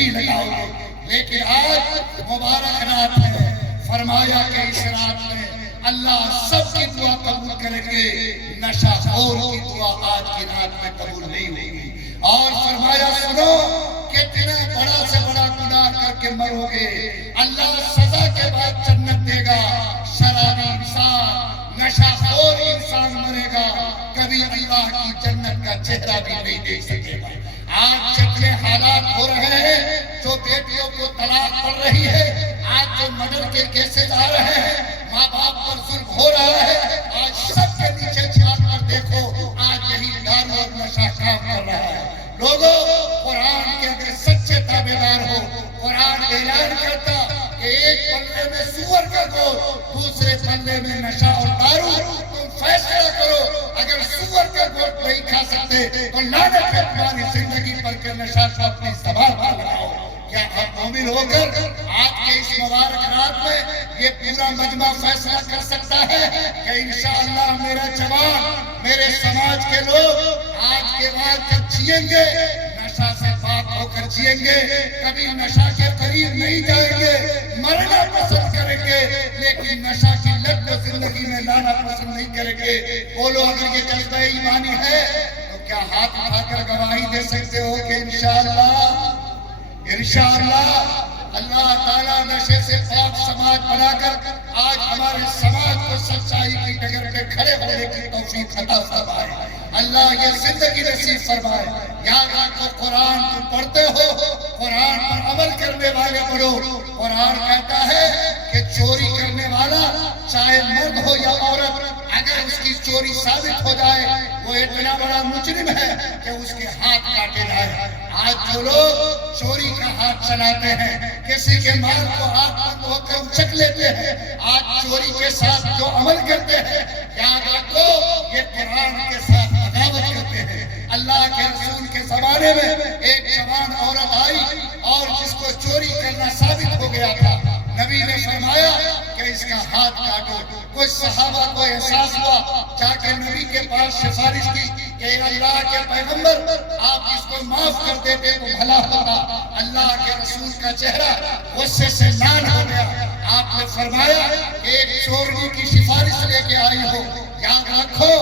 نہیں لگاؤ گے. لیکن آج مبارک رات ہے. فرمایا کہ اس رات میں اللہ سب کی دعا قبول کریں گے. نشہ خور کی دعا آج کی رات میں قبول نہیں ہوگی. اور فرمایا سنو کتنا بڑا سے بڑا گناہ کر کے مرو گے اللہ سزا کے بعد جنت دے گا. شرابی انسان نشہ خور انسان مرے گا کبھی اللہ کی جنت کا چہرہ بھی نہیں دیکھ سکے گا. آج جتنے حالات ہو رہے ہیں جو بیٹیوں کو طلاق پڑ رہی ہے, آج جو مرڈر کے کیسز آ رہے ہیں, ماں باپ پر ظلم ہو رہا ہے, آج سب کے نیچے جھانک کر دیکھو آج یہی دارو اور نشہ کام کر رہا ہے. لوگوں قرآن کے اگر سچے تابعدار ہو, قرآن اعلان کرتا کہ ایک پلے میں سور کا گوشت دوسرے پلے میں نشہ اور دارو, تم فیصلہ کرو. اگر سور کا گوشت نہیں کھا سکتے تو لعنت ہے تمہاری زندگی پر کہ نشہ کو اپنی زبان پر لگاؤ. کیا ہم مومن ہو کر آج کے اس مبارک رات میں یہ پورا مجمع فیصلہ کر سکتا ہے کہ انشاءاللہ میرا جوان, میرے سماج کے لوگ آج کے بعد جب جئیں گے نشہ سے پاک ہو کر جئیں گے, کبھی نشہ کے قریب نہیں جائیں گے, مرنا پسند کریں گے لیکن نشہ کی لت کو زندگی میں لانا پسند نہیں کریں گے. بولو اگر یہ جذبہ ایمانی ہے تو کیا ہاتھ اٹھا کر گواہی دے سکتے ہو کہ انشاءاللہ اللہ تعالیٰ نشے سے پاک سماج بنا کر آج ہمارے سماج کو سچائی کی ڈگر پہ کھڑے ہونے کی توفیق عطا فرمائے. اللہ یہ زندگی نصیب فرمائے. یاد رکھو قرآن تم پڑھتے ہو, قرآن پر عمل کرنے والے پڑھو. قرآن کہتا ہے کہ چوری کرنے والا چاہے مرد ہو یا عورت, اگر اس کی چوری ثابت ہو جائے وہ اتنا بڑا مجرم ہے کہ اس کے ہاتھ کاٹے جائے. آج جو لوگ چوری کا ہاتھ چلاتے ہیں, کسی کے مال کو ہاتھ بند ہو کر اچک لیتے ہیں, آج چوری کے ساتھ جو عمل کرتے ہیں, یاد رکھو یہ قرآن کے ساتھ بغاوت کرتے ہیں. اللہ کے رسول کے زمانے میں ایک جوان عورت آئی اور جس کو چوری کرنا ثابت ہو گیا تھا. نبی نے فرمایا کہ اس کا ہاتھ کاٹو. کچھ صحابہ کو احساس ہوا, جا کے نبی کے پاس سفارش کی کہ اللہ کے پیغمبر آپ اس کو معاف کر دیتے تو بھلا ہوگا. اللہ کے رسول کا چہرہ غصے سے لال ہو گیا. آپ نے فرمایا کہ ایک چورنی کی سفارش لے کے آئی ہو. یاد رکھو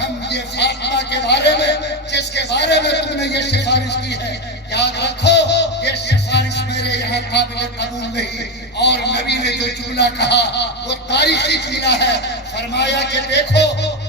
ہم یہ فاطمہ کے بارے میں جس کے بارے میں تم نے یہ سفارش کی ہے, یاد رکھو یہ سفارش میرے یہاں قابل قبول نہیں. اور نبی نے جو جملہ کہا وہ تاریخی جملہ ہے. فرمایا کہ دیکھو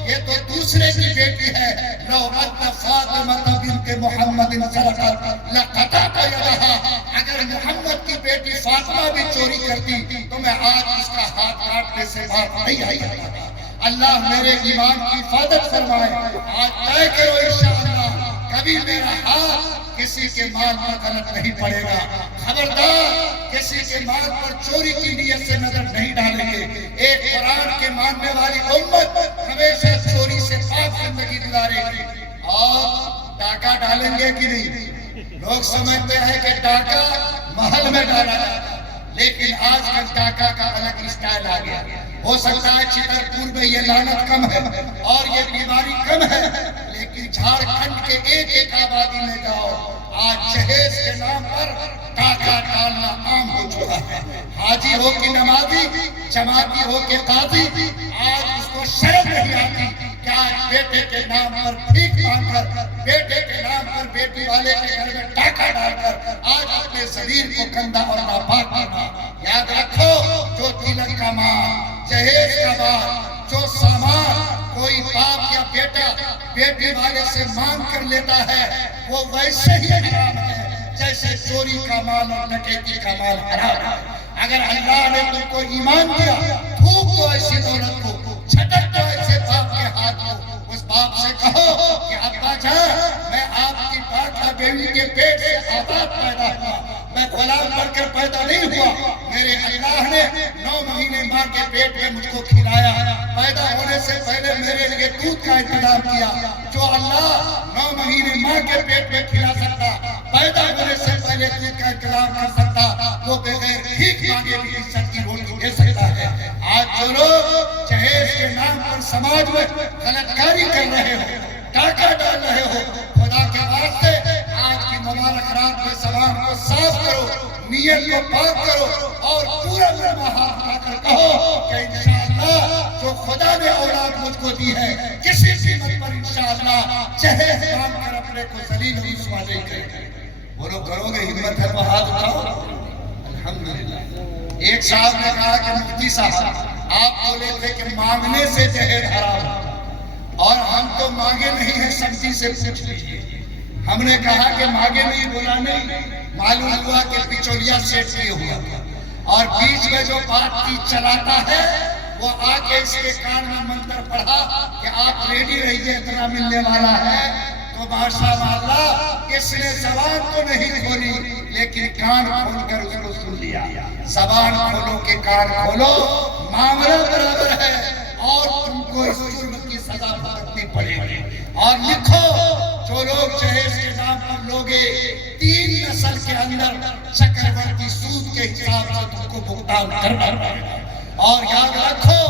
یہ تو دوسرے کی بیٹی ہے. لو ان فاطمہ بنت محمد سرقت لقطعت یدہا, اگر محمد کی بیٹی فاطمہ بھی چوری کرتی تو میں آج اس کا ہاتھ کاٹنے سے باز نہیں آئی ہوتا. اللہ میرے ایمان کی حفاظت فرمائے. آج طے کرو انشاءاللہ کبھی میرا ہاتھ کسی کے مال پر غلط نہیں پڑے گا. خبردار کسی کے مال پر چوری کی نیت سے نظر نہیں ڈالیں گے. ایک قرآن کے ماننے والی امت ہمیشہ چوری سے پاک زندگی گزارے گی. اور ڈاکہ ڈالیں گے کہ نہیں؟ لوگ سمجھتے ہیں کہ ڈاکہ محل میں ڈالا جاتا, لیکن آج کل ڈاکہ کا الگ اسٹائل آ گیا. ہو سکتا ہے چھترپور میں یہ لعنت کم ہے اور یہ بیماری کم ہے, لیکن جھارکھنڈ کے ایک ایک آبادی میں جاؤ آج جہیز کے نام پر ڈاکہ ڈالنا عام ہو چکا ہے. حاجی ہو کہ نمازی, جماعتی ہو کہ قاضی, آج اس کو شرم نہیں آتی کہ آج بیٹے کے نام پر بھیک مانگ کر, بیٹے کے نام پر بیٹی والے کے گھر میں ڈاکہ ڈال کر آج اپنے شریر کو گندا اور ناپاک کرنا. یاد رکھو جو تلک کا مال, جہیز کا مال, جو سامان کوئی باپ یا بیٹا بیٹی والے سے مانگ کر لیتا ہے وہ ویسے ہی حرام ہے جیسے چوری کا مال اور ڈکیتی کا مال حرام ہے. اگر اللہ نے تم کو ایمان دیا, تھوک دو ایسی دولت کو, چھٹک دو ایسے باپ کے ہاتھ کو. اس باپ سے کہو کہ ابا جان میں آپ کی پاکہ بیوی کے پیٹ سے آزاد پیدا ہوا, میں غلام بن کر پیدا نہیں ہوا. میرے اللہ نے 9 مہینے ماں کے پیٹ میں مجھ کو کھلایا, پیدا ہونے سے پہلے میرے لیے دودھ کا انتظام کیا. جو اللہ 9 مہینے ماں کے پیٹ میں کھلا سکتا, پیدا ہونے سے پہلے دودھ کا انتظام کر سکتا, وہ بغیر بھیک مانگے بھی عزت کی روٹی دے سکتا ہے. آج جو لوگ جہیز کے نام پر سماج میں غلط کاری کر رہے ہو, ڈاکہ ڈال رہے ہو, خدا کے واسطے آج کی مبارک رات میں زبان کو صاف کرو. نیت کو پاک کرو اور پورا لمحہ ہاتھ اٹھا کر کہو کہ انشاءاللہ جو خدا نے اولاد مجھ کو دی ہے کسی قیمت پر انشاءاللہ جہیز مانگ کر اپنے کو ذلیل و رسوا نہیں کرے. بولو کرو گے؟ ہمت ہے تو ہاتھ اٹھاؤ. الحمدللہ. ایک صاحب نے کہا کہ مفتی صاحب آپ بولے تھے کہ مانگنے سے جہیز حرام ہے اور ہم تو مانگے نہیں ہیں، سمجھی سے پوچھ لیجیے. ہم نے کہا کہ مانگے نہیں، بولا نہیں. معلوم ہوا کہ پچولیا سیٹ کیے ہوا اور بیچ میں جو بات کی چلاتا ہے وہ آ کے اس کے کان میں منتر پڑھا کہ آپ ریڈی رہیے اتنا ملنے والا ہے. تو ماشاء اللہ اس نے زبان تو نہیں کھولی لیکن کان کھول کر اس کو سن لیا. زبان کھولو کہ کان کھولو، معاملہ برابر ہے اور تم کو اس جرم کی سزا بھگتنی پڑے گی. اور لکھو جو لوگ جہیز کے نام پر لوگے 3 نسل کے اندر چکرورتی سود کے حساب سے تم کو بھگتان کرنا پڑے گا. اور یاد رکھو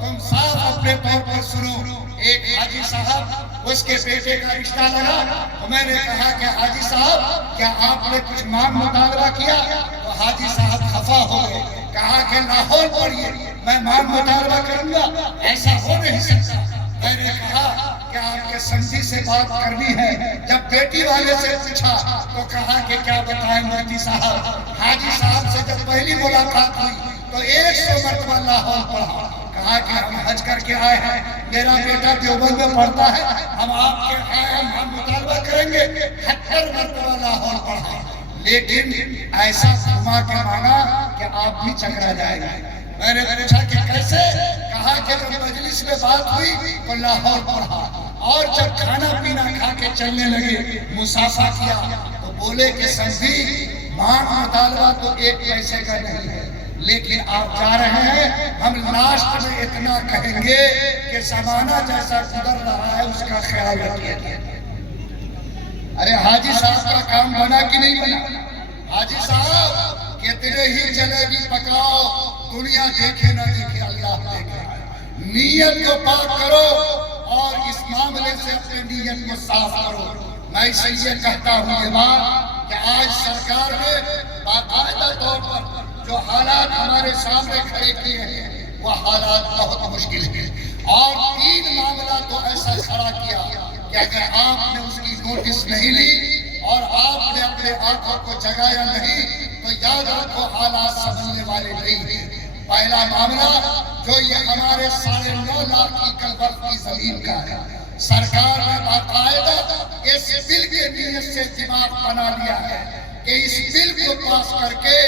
تم صاف اپنے طور پر سنو. ایک حاجی صاحب اس کے بیٹے کا رشتہ لگا تو میں نے کہا کہ حاجی صاحب کیا آپ نے کچھ مانگ مطالبہ کیا؟ تو حاجی صاحب خفا ہو گئے. کہا کہ لاہور پڑھیے میں مانگ مطالبہ کروں گا، ایسا ہو نہیں سکتا. میں نے کہا کہ آپ کے سمجھی سے بات کرنی ہے. جب بیٹی والے سے پوچھا تو کہا کہ کیا بتائیں مفتی صاحب، حاجی صاحب سے جب پہلی ملاقات ہوئی تو 100 مرتبہ لاہور پڑھا. کہا کہ ہم حج کر کے آئے ہیں، میرا بیٹا دیوبند میں پڑھتا ہے، ہم آپ کے آئے ہم مطالبہ کریں گے. 70 مرتبہ لاہور پڑھا لیکن ایسا گھما کے مانگا کہ آپ بھی چکرا جائے گا. میں نے پوچھا کہ کیسے؟ کہا کہ جب مجلس میں بات ہوئی تو لاہور پڑھا اور جب کھانا پینا کھا کے چلنے لگے مسافہ کیا تو بولے کہ سمجھی مانگ مطالبہ تو 1 پیسے کا نہیں ہے لیکن آپ جا رہے ہیں، ہم لاسٹ میں اتنا کہیں گے کہ زمانہ جیسا گزر رہا ہے اس کا خیال رکھیے. ارے حاجی صاحب کا کام بنا کہ نہیں بنا؟ حاجی صاحب کتنے ہی جلیبی پکاؤ، دنیا دیکھے نہ دیکھے اللہ دیکھے. نیت کو پاک کرو اور اس معاملے سے اپنے نیت کو صاف کرو. میں اس لیے کہتا ہوں یہ بات کہ آج سرکار نے باقاعدہ طور پر جو حالات ہمارے سامنے کھڑے کیے ہیں وہ حالات بہت مشکل ہیں اور 3 معاملہ تو ایسا کھڑا کیا کہ اگر آپ نے اس کی نوٹس نہیں لی اور آپ نے اپنے آنکھوں کو جگایا نہیں تو یاد رکھو حالات سمجھنے والے نہیں ہیں. پہلا معاملہ جو یہ ہمارے 9.5 لاکھ کی کلبرف کی زمین کا ہے، سرکار نے باقاعدہ اس بل کے نیت سے دماغ بنا لیا ہے کہ اس بل کو پاس کر کے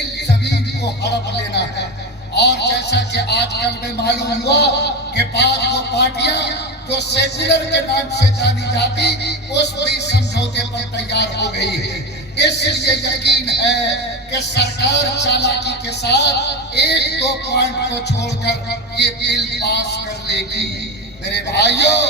ان زمین کو ہڑپ لینا ہے. اور جیسا کہ آج کل میں معلوم ہوا کہ بعض وہ پارٹیاں جو سیکولر کے نام سے جانی جاتی اس بھی سمجھوتے پر تیار ہو گئی ہے. اس لیے یقین ہے کہ سرکار چالاکی کے ساتھ 1-2 پوائنٹ کو چھوڑ کر یہ بل پاس کر لے گی. میرے بھائیوں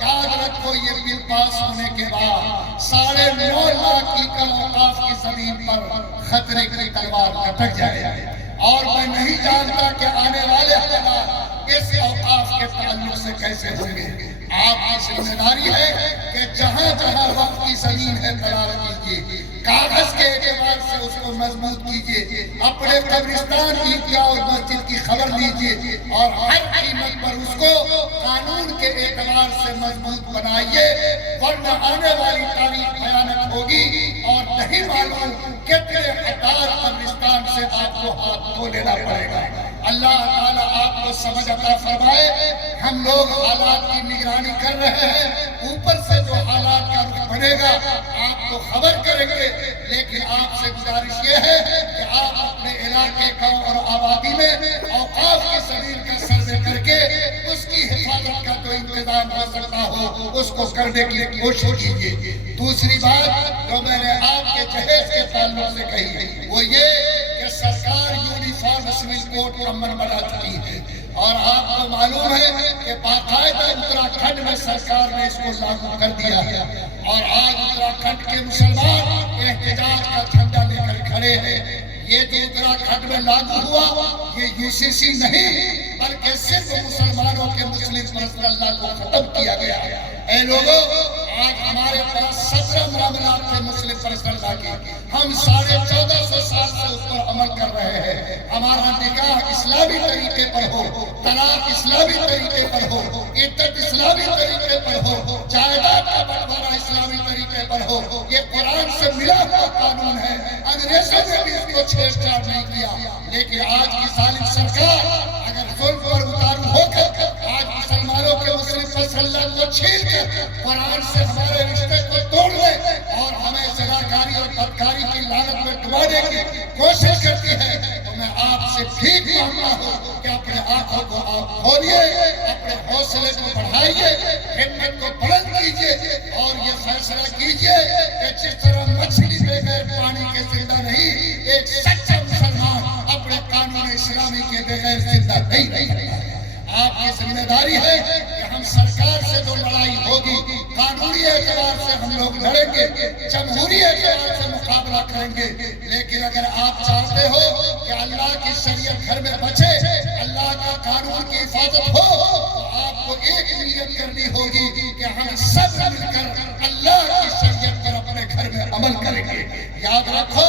یاد رکھو یہ بل پاس ہونے کے بعد 9.5 لاکھ ایکڑ اوقاف کی زمین پر خطرے کی تلوار لٹک جائے اور میں نہیں جانتا کہ آنے والے حالات اس اوقاف کے تعلق سے کیسے ہوں گے. آپ کی ذمہ داری ہے کہ جہاں جہاں وقت کی زمین ہے قرار کیجیے، کاغذ کے اعتبار سے اس کو مضبوط کیجیے، اپنے قبرستان عیدگاہ اور مسجد کی خبر لیجیے اور ہر قیمت پر اس کو قانون کے اعتبار سے مضبوط بنائیے، ورنہ آنے والی تاریخ بھیانک ہوگی اور نہیں معلوم کتنے ہزار قبرستان سے آپ کو ہاتھ دھو لینا پڑے گا. اللہ تعالیٰ آپ کو سمجھ عطا فرمائے. ہم لوگ حالات کی نگرانی کر رہے ہیں، اوپر سے جو حالات کا رخ بنے گا آپ کو خبر کریں گے، لیکن آپ سے گزارش یہ ہے کہ آپ اپنے علاقے گاؤں اور آبادی میں اوقاف کی زمین کا سروے کر کے اس کی حفاظت کا جو انتظام ہو سکتا ہو اس کو کرنے کی کوشش کیجیے. دوسری بات جو میں نے آپ کے جہیز کے تعلق سے کہی وہ یہ کہ سرکار یونیفارم سول کوڈ کا عمل بنا چکی ہے اور آپ کو معلوم ہے کہ باقاعدہ اتراکھنڈ میں سرکار نے اس کو لاگو کر دیا ہے اور آج اتراکھنڈ کے مسلمان احتجاج کا جھنڈا لے کر کھڑے ہیں. یہ جو اتراکھنڈ میں لاگو ہوا یہ UCC نہیں بلکہ صرف مسلمانوں کے مسلم پرسنل لا کو ختم کیا گیا. اے لوگوں آج ہمارے پاس 17 معاملات تھے مسلم پرسنل لا کے، ہم 1450 سال سے اس پر عمل کر رہے ہیں۔ ہمارا نکاح اسلامی طریقے پر ہو، طلاق اسلامی طریقے پر ہو، عدت اسلامی طریقے پر ہو، جائیداد کا بنٹوارا اسلامی طریقے پر ہو، یہ قرآن سے ملا ہوا قانون ہے۔ انگریزوں نے بھی اس کو چھیڑ چھاڑ نہیں کیا، لیکن آج کی ظالم سرکار اگر ظلم پر اتارو ہو کر آج مسلمانوں کے مسلم فصلت کو چھین کر قرآن سے ہمارے رشتے کو توڑ لے اور ہمیں زناکاری اور بدکاری کی لعنت میں ڈبانے کی کوشش کرتی ہے، تو میں آپ سے بھیک مانگتا ہوں کہ اپنے آنکھوں کو آپ کھولیے، اپنے حوصلے کو بڑھائیے، ہمت کو بلند کیجیے اور یہ فیصلہ کیجیے کہ جس طرح مچھلی بغیر پانی کے زندہ نہیں، ایک سچا مسلمان اپنے قانون اسلامی کے بغیر زندہ نہیں رہتا ہے۔ آپ کی ذمہ داری ہے کہ ہم سرکار سے جو لڑائی ہوگی قانونی اعتبار سے ہم لوگ لڑیں گے، جمہوری اعتبار سے مقابلہ کریں گے، لیکن اگر آپ چاہتے ہو کہ اللہ کی شریعت گھر میں بچے، اللہ کا قانون کی حفاظت ہو، تو آپ کو ایک نیت کرنی ہوگی کہ ہم سب مل کر اللہ کی شریعت پر اپنے گھر میں عمل کریں گے۔ یاد رکھو،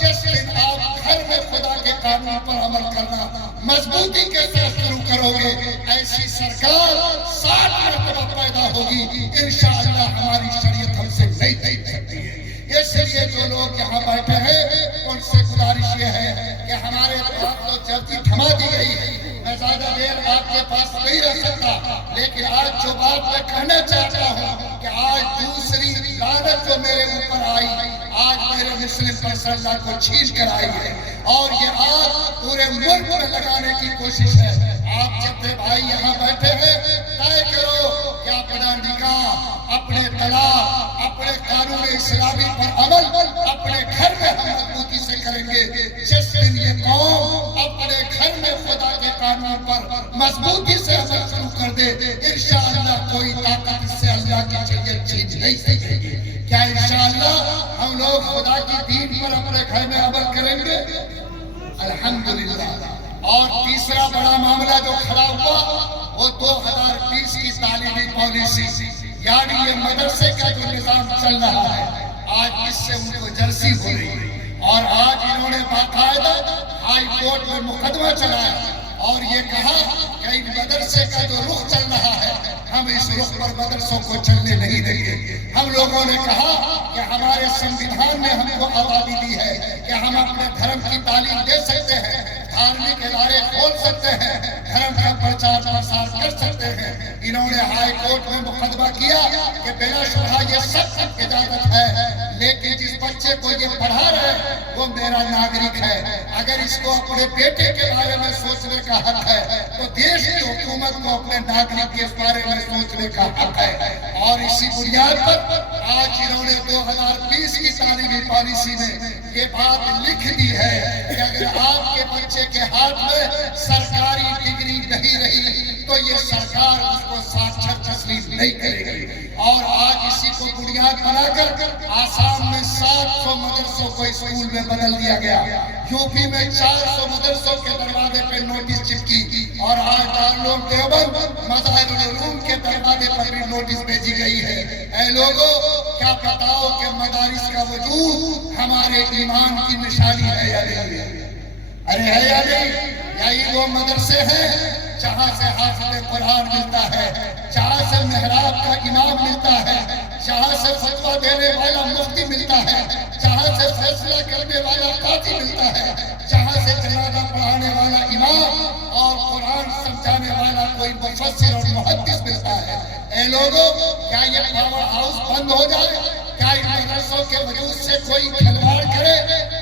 جس دن آپ گھر میں خدا کے قانون پر عمل کرنا مضبوطی کے ساتھ شروع کرو گے، ایسی سرکار 60 مرتبہ پیدا ہوگی، انشاءاللہ ہماری شریعت ہم سے نہیں جیت سکتی ہے۔ اس لیے جو لوگ یہاں بیٹھے ہیں ان سے گزارش یہ ہے کہ ہمارے پاس تو جلدی تھما دی گئی ہے، میں زیادہ دیر آپ کے پاس نہیں رہ سکتا، لیکن آج جو بات میں کہنا چاہتا ہوں کہ آج دوسری لعنت جو میرے اوپر آئی، آج میرے مسلم پرسنل کو چھین کر آئی ہے اور یہ آگ پورے ملک میں لگانے کی کوشش ہے۔ آپ جتنے بھائی یہاں بیٹھے ہیں طے کرو کہ اپنا نکاح، اپنے طلاق، اپنے قانون اسلامی پر عمل اپنے گھر میں ہم مضبوطی سے کریں گے۔ جس دن یہ قوم اپنے گھر میں خدا کے قانون پر مضبوطی سے عمل شروع کر دے، انشاءاللہ کوئی طاقت اس سے اللہ کی شریعت چھین نہیں سکے گی۔ کیا انشاءاللہ ہم لوگ خدا کی دین پر اپنے گھر میں عمل کریں گے؟ الحمدللہ۔ اور تیسرا بڑا معاملہ جو کھڑا ہوا وہ 2020 کی تعلیمی پالیسی، یعنی یہ مدرسے کا جو نظام چل رہا ہے، آج اس سے ان کو جرسی ہو رہی ہے اور آج انہوں نے باقاعدہ ہائی کورٹ میں مقدمہ چلایا اور یہ کہا کہ ان مدرسے کا جو رخ چل رہا ہے ہم اس رخ پر مدرسوں کو چلنے نہیں دیں گے۔ ہم لوگوں نے کہا کہ ہمارے سنویدھان نے ہم کو آزادی دی ہے کہ ہم اپنے دھرم کی تعلیم دے سکتے ہیں، دھارمک ادارے کھول سکتے ہیں، دھرم کا پرچار پرسار کر سکتے ہیں۔ انہوں نے ہائی کورٹ میں مقدمہ کیا کہ بلا شبہ یہ سب اجازت ہے، لیکن جس بچے کو یہ پڑھا رہے وہ میرا ناگرک ہے، اگر اس کو اپنے بیٹے کے بارے میں سوچنے کا حق ہے تو دیش کی حکومت کو اپنے ناگرک کے بارے میں سوچنے کا حق ہے۔ اور اسی بنیاد پر آج انہوں نے 2020 کی تعلیمی پالیسی میں یہ بات لکھ دی ہے کہ اگر آپ کے بچے کے ہاتھ میں سرکاری ڈگری نہیں رہی تو یہ سرکار اس کو ساکشر تسلیم نہیں کرے گی۔ اور آج اسی کو بنیاد بنا کر آسام میں 700 مدرسوں کو اسکول میں بدل دیا گیا، یوپی میں 400 مدرسوں کے دروازے پہ نوٹس چپکی اور آج دارالعلوم دیوبند مظاہر العلوم کے دروازے پر بھی نوٹس بھیجی گئی ہے۔ اے لوگو، کیا بتاؤ کہ مدارس کا وجود ہمارے ایمان کی نشانی ہے یا نہیں ہے؟ ارے ہے یا نہیں؟ یہی وہ مدرسے ہیں جہاں سے حافظ قرآن ملتا ہے، جہاں سے محراب کا امام ملتا ہے، جہاں سے فتویٰ دینے والا مفتی ملتا ہے، جہاں سے فیصلہ کرنے والا قاضی ملتا ہے، جہاں سے جنازہ پڑھانے والا امام اور قرآن سمجھانے والا کوئی مفسر اور محدث ملتا ہے۔ اے لوگوں، کیا یہ پاور ہاؤس بند ہو جائے؟ کیا ان مدرسوں کے وجود سے کوئی کھلواڑ کرے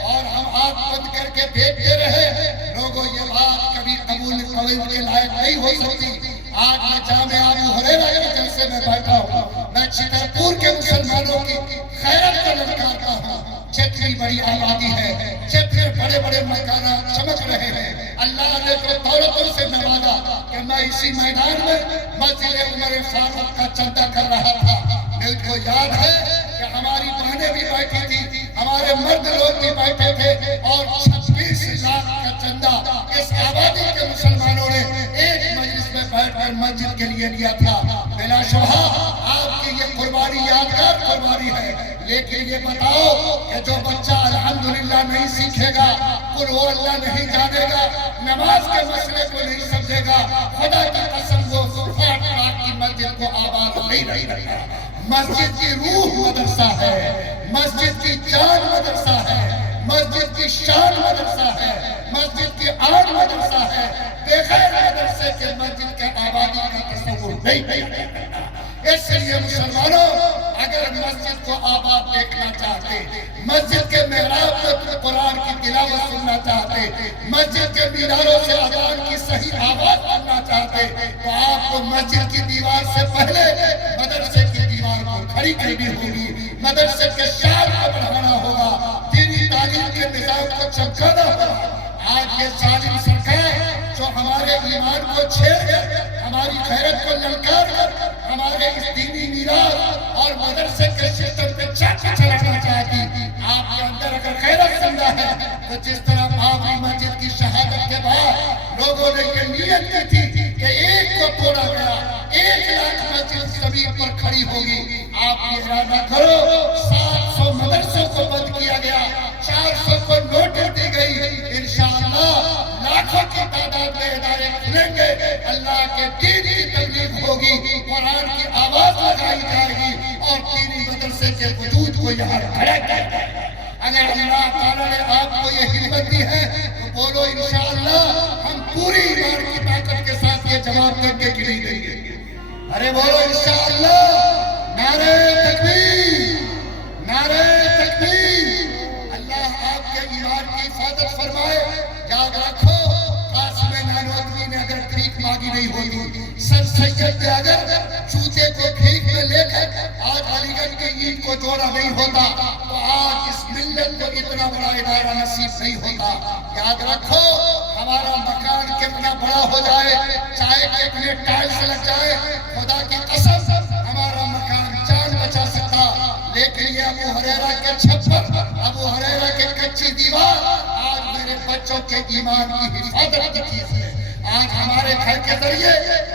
اور ہم آنکھ بند کر کے دیکھتے رہے؟ لوگوں، یہ بات کبھی قبول کے لائق نہیں ہو سکتی۔ آج میں جامعہ ابو ہریرہ کے جلسے میں بیٹھا ہوں، میں چھترپور کے مسلمانوں کی خیرت کا للکارتا ہوں۔ جتنی بڑی آبادی ہے، جتنے بڑے بڑے مکانات چمک رہے ہیں، اللہ نے تو دولتوں سے نوازا کہ میں اسی میدان میں مسجد عمر فاروق کا چندہ کر رہا تھا۔ میرے کو یاد ہے کہ ہماری بہنیں بھی بیٹھی تھی، ہمارے مرد لوگ بھی بیٹھے تھے اور 26 لاکھ کا چندہ اس آبادی کے مسلمانوں نے ایک مجلس میں بیٹھ کر مسجد کے لیے لیا تھا۔ بلا شبہ آپ کی یہ قربانی یادگار قربانی ہے، لیکن یہ بتاؤ کہ جو بچہ الحمدللہ نہیں سیکھے گا، قل ہو اللہ نہیں جانے گا، نماز کے مسئلے کو نہیں سمجھے گا، خدا کی قسم وہ پھاٹ پھاٹ کی مسجد کو آباد نہیں رکھے گا۔ مسجد کی روح مدرسہ ہے، مسجد کی جان مدرسہ ہے، مسجد کی شان مدرسہ ہے، مسجد کی آن مدرسہ ہے۔ بغیر مدرسے کے مسجد کے آبادی کا تصور نہیں کرتا۔ اس لیے مسلمانوں، اگر مسجد کو آباد دیکھنا چاہتے، مسجد کے محراب میں قرآن کی تلاوت سننا چاہتے، مسجد کے میناروں سے اذان کی صحیح آواز سننا چاہتے، تو آپ کو مسجد کی دیوار سے پہلے مدرسے کی دیوار کو کھڑی کرنی ہوگی، مدرسے کے شان کو بڑھانا ہوگا، دینی تعلیم کے نظام کو چمکانا ہوگا۔ آج یہ ظالم سرکار جو ہمارے ایمان کو چھیڑ کر، ہماری غیرت کو للکار کر، ہمارے اس دینی میراث اور مدرسے کے سسٹم پہ چاچا چلانا چاہتی، آپ کے اندر اگر غیرت زندہ ہے تو جس طرح بابری مسجد کی شہادت کے بعد لوگوں نے یہ نیت کی تھی کہ ایک کو توڑا گیا، 1 لاکھ مسجد زمین پر کھڑی ہوگی، آپ یہ ارادہ کرو 700 مدرسوں کو بند کیا گیا، 400 کو نوٹس دی گئی، انشاءاللہ لاکھوں کی تعداد میں ادارے کھلیں گے، اللہ کے دین کی تبلیغ ہوگی، قرآن کی آواز لگائی جائے گی اور دینی مدرسے کے وجود کو یہاں کھڑا کیا جائے گا۔ اگر اللہ تعالیٰ نے آپ کو یہ ہمت دی ہے تو بولو انشاءاللہ ہم پوری ایمان کی طاقت کے ساتھ یہ جواب دیں گے کہ نہیں دیں گے؟ ارے بولو انشاءاللہ، نعرہ تکبیر، نعرہ تکبیر۔ اللہ آپ کے ایمان کی حفاظت فرمائے۔ یاد رکھو، قاسم نانوتوی نے اگر بھیک مانگی نہیں ہوتی، سر سید نے اگر جوتے کو بھیک میں لے کر آج علی گڑھ کی اینٹ کو جوڑا نہیں ہوتا تو آج اس ملت کو اتنا بڑا ادارہ نصیب نہیں ہوتا۔ یاد رکھو، ہمارا مکان کتنا بڑا ہو جائے، چاہے کتنے ٹائلز لگ جائے، خدا کی قسم ہمارا مکان جان بچا سکتا، لیکن یہ ابو ہریرہ کے چھپر، ابو ہریرہ کے کچی دیوار آج میرے بچوں کے ایمان کی حفاظت کی چیز ہے۔ آج ہمارے گھر کے ذریعے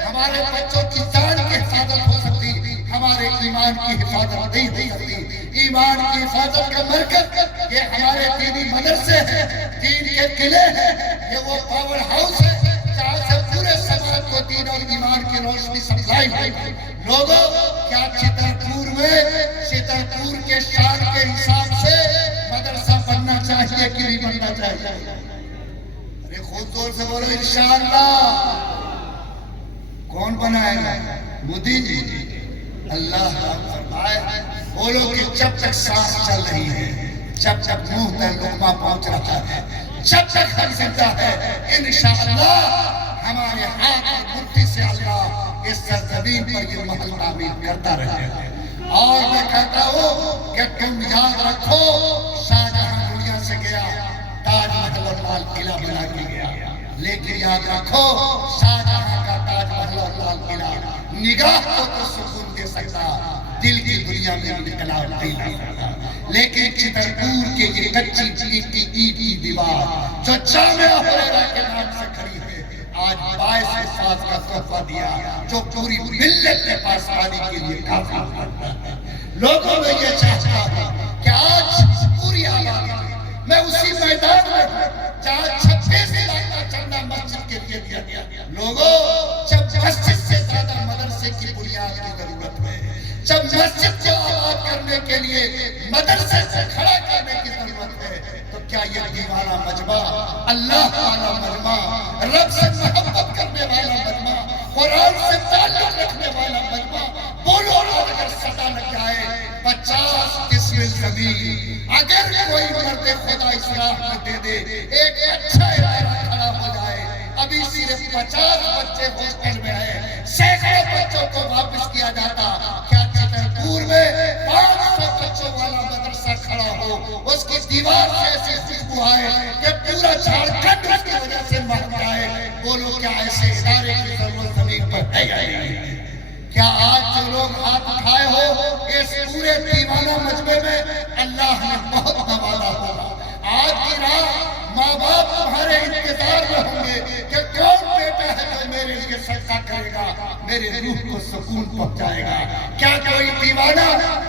ہمارے بچوں کی جان کی حفاظت ہو سکتی، ہمارے ایمان کی حفاظت نہیں ہو سکتی۔ ایمان کی حفاظت کا مرکز یہ ہمارے دینی مدرسے ہیں، دین کے قلعے ہیں، یہ وہ پاور ہاؤس ہے جہاں سے پورے سماج کو دین اور ایمان کی روشنی سپلائی ہوئی۔ لوگوں، کیا چھترپور میں چھترپور کے شان کے حساب سے مدرسہ بننا چاہیے کہ نہیں بننا چاہیے؟ ارے خود زور سے بولو انشاءاللہ۔ کون بنائے گا؟ مودی جی۔ اللہ فرمائے، بولو کہ جب تک سانس چل رہی ہے، جب تک منہ تک لقمہ پہنچ رہا ہے، جب تک ہم زندہ ہے، انشاءاللہ ہمارے ہاتھ اور مٹھی سے اللہ اس سرزمین پر یہ محل تعمیر کرتا رہے گا۔ اور میں کہتا ہوں کہ تم یاد رکھو، شاہجہاں دنیا سے گیا، تاج محل اور لال قلعہ بنا کے گیا، لیکن یاد رکھو شاہجہاں کا تاج محل اور لال قلعہ نگاہ کو تو سکون دے سکتا، دل کی دنیا میں انقلاب نہیں لا سکتا۔ لیکن چھترپور کے یہ کچی اینٹ کی دیوار جو جامعہ ہریرہ کے نام سے کھڑی ہے، آج 22 سال کا تحفہ دیا جو پوری ملت کے پاس آنے کے لیے کافی ہوتا ہے۔ لوگوں میں یہ چاہتا ہوں کہ آج پوری آبادی میں اسی میدان میں جہاں 26 لاکھ کا چندہ مسجد کے لیے دیا گیا۔ لوگوں، جب مسجد سے زیادہ مدرسے کی بنیاد کی ضرورت ہے، جب مسجد کو آباد کرنے کے لیے مدرسے سے کھڑا کرنے کی ضرورت ہے، تو کیا یہ دیوانہ مجمع، اللہ والا مجمع، رب سے محبت کرنے والا مجمع، قرآن سے تعلق رکھنے والا مجمع، بولو اور اگر سزا لگ جائے 50 ڈسمل زمین اگر کوئی مرد خدا اصلاح میں دے دے، ایک اچھا ادارہ کھڑا ہو جائے، ابھی صرف 50 بچے ہاسٹل میں ہیں، سینکڑوں بچوں کو واپس کیا جاتا، کیا چھترپور میں 500 بچوں والا مدرسہ کھڑا ہو، اس کی دیوار سے ایسی خوشبو آئے کہ پورا جھارکھنڈ اس کی وجہ سے مہک جائے؟ بولو کیا ایسے ادارے کی ضرورت زمین پر ہے یا نہیں؟ کیا آج جو لوگ ہاتھ اٹھائے ہو اس پورے دیوانہ مجمع میں اللہ نے بہت نوازا ہوگا۔ آج کی رات ماں باپ تمہارے انتظار میں ہوں گے کہ کون بیٹا ہے جو میرے لیے صدقہ کرے گا، میرے روح کو سکون پہنچائے گا۔ کیا کوئی دیوانہ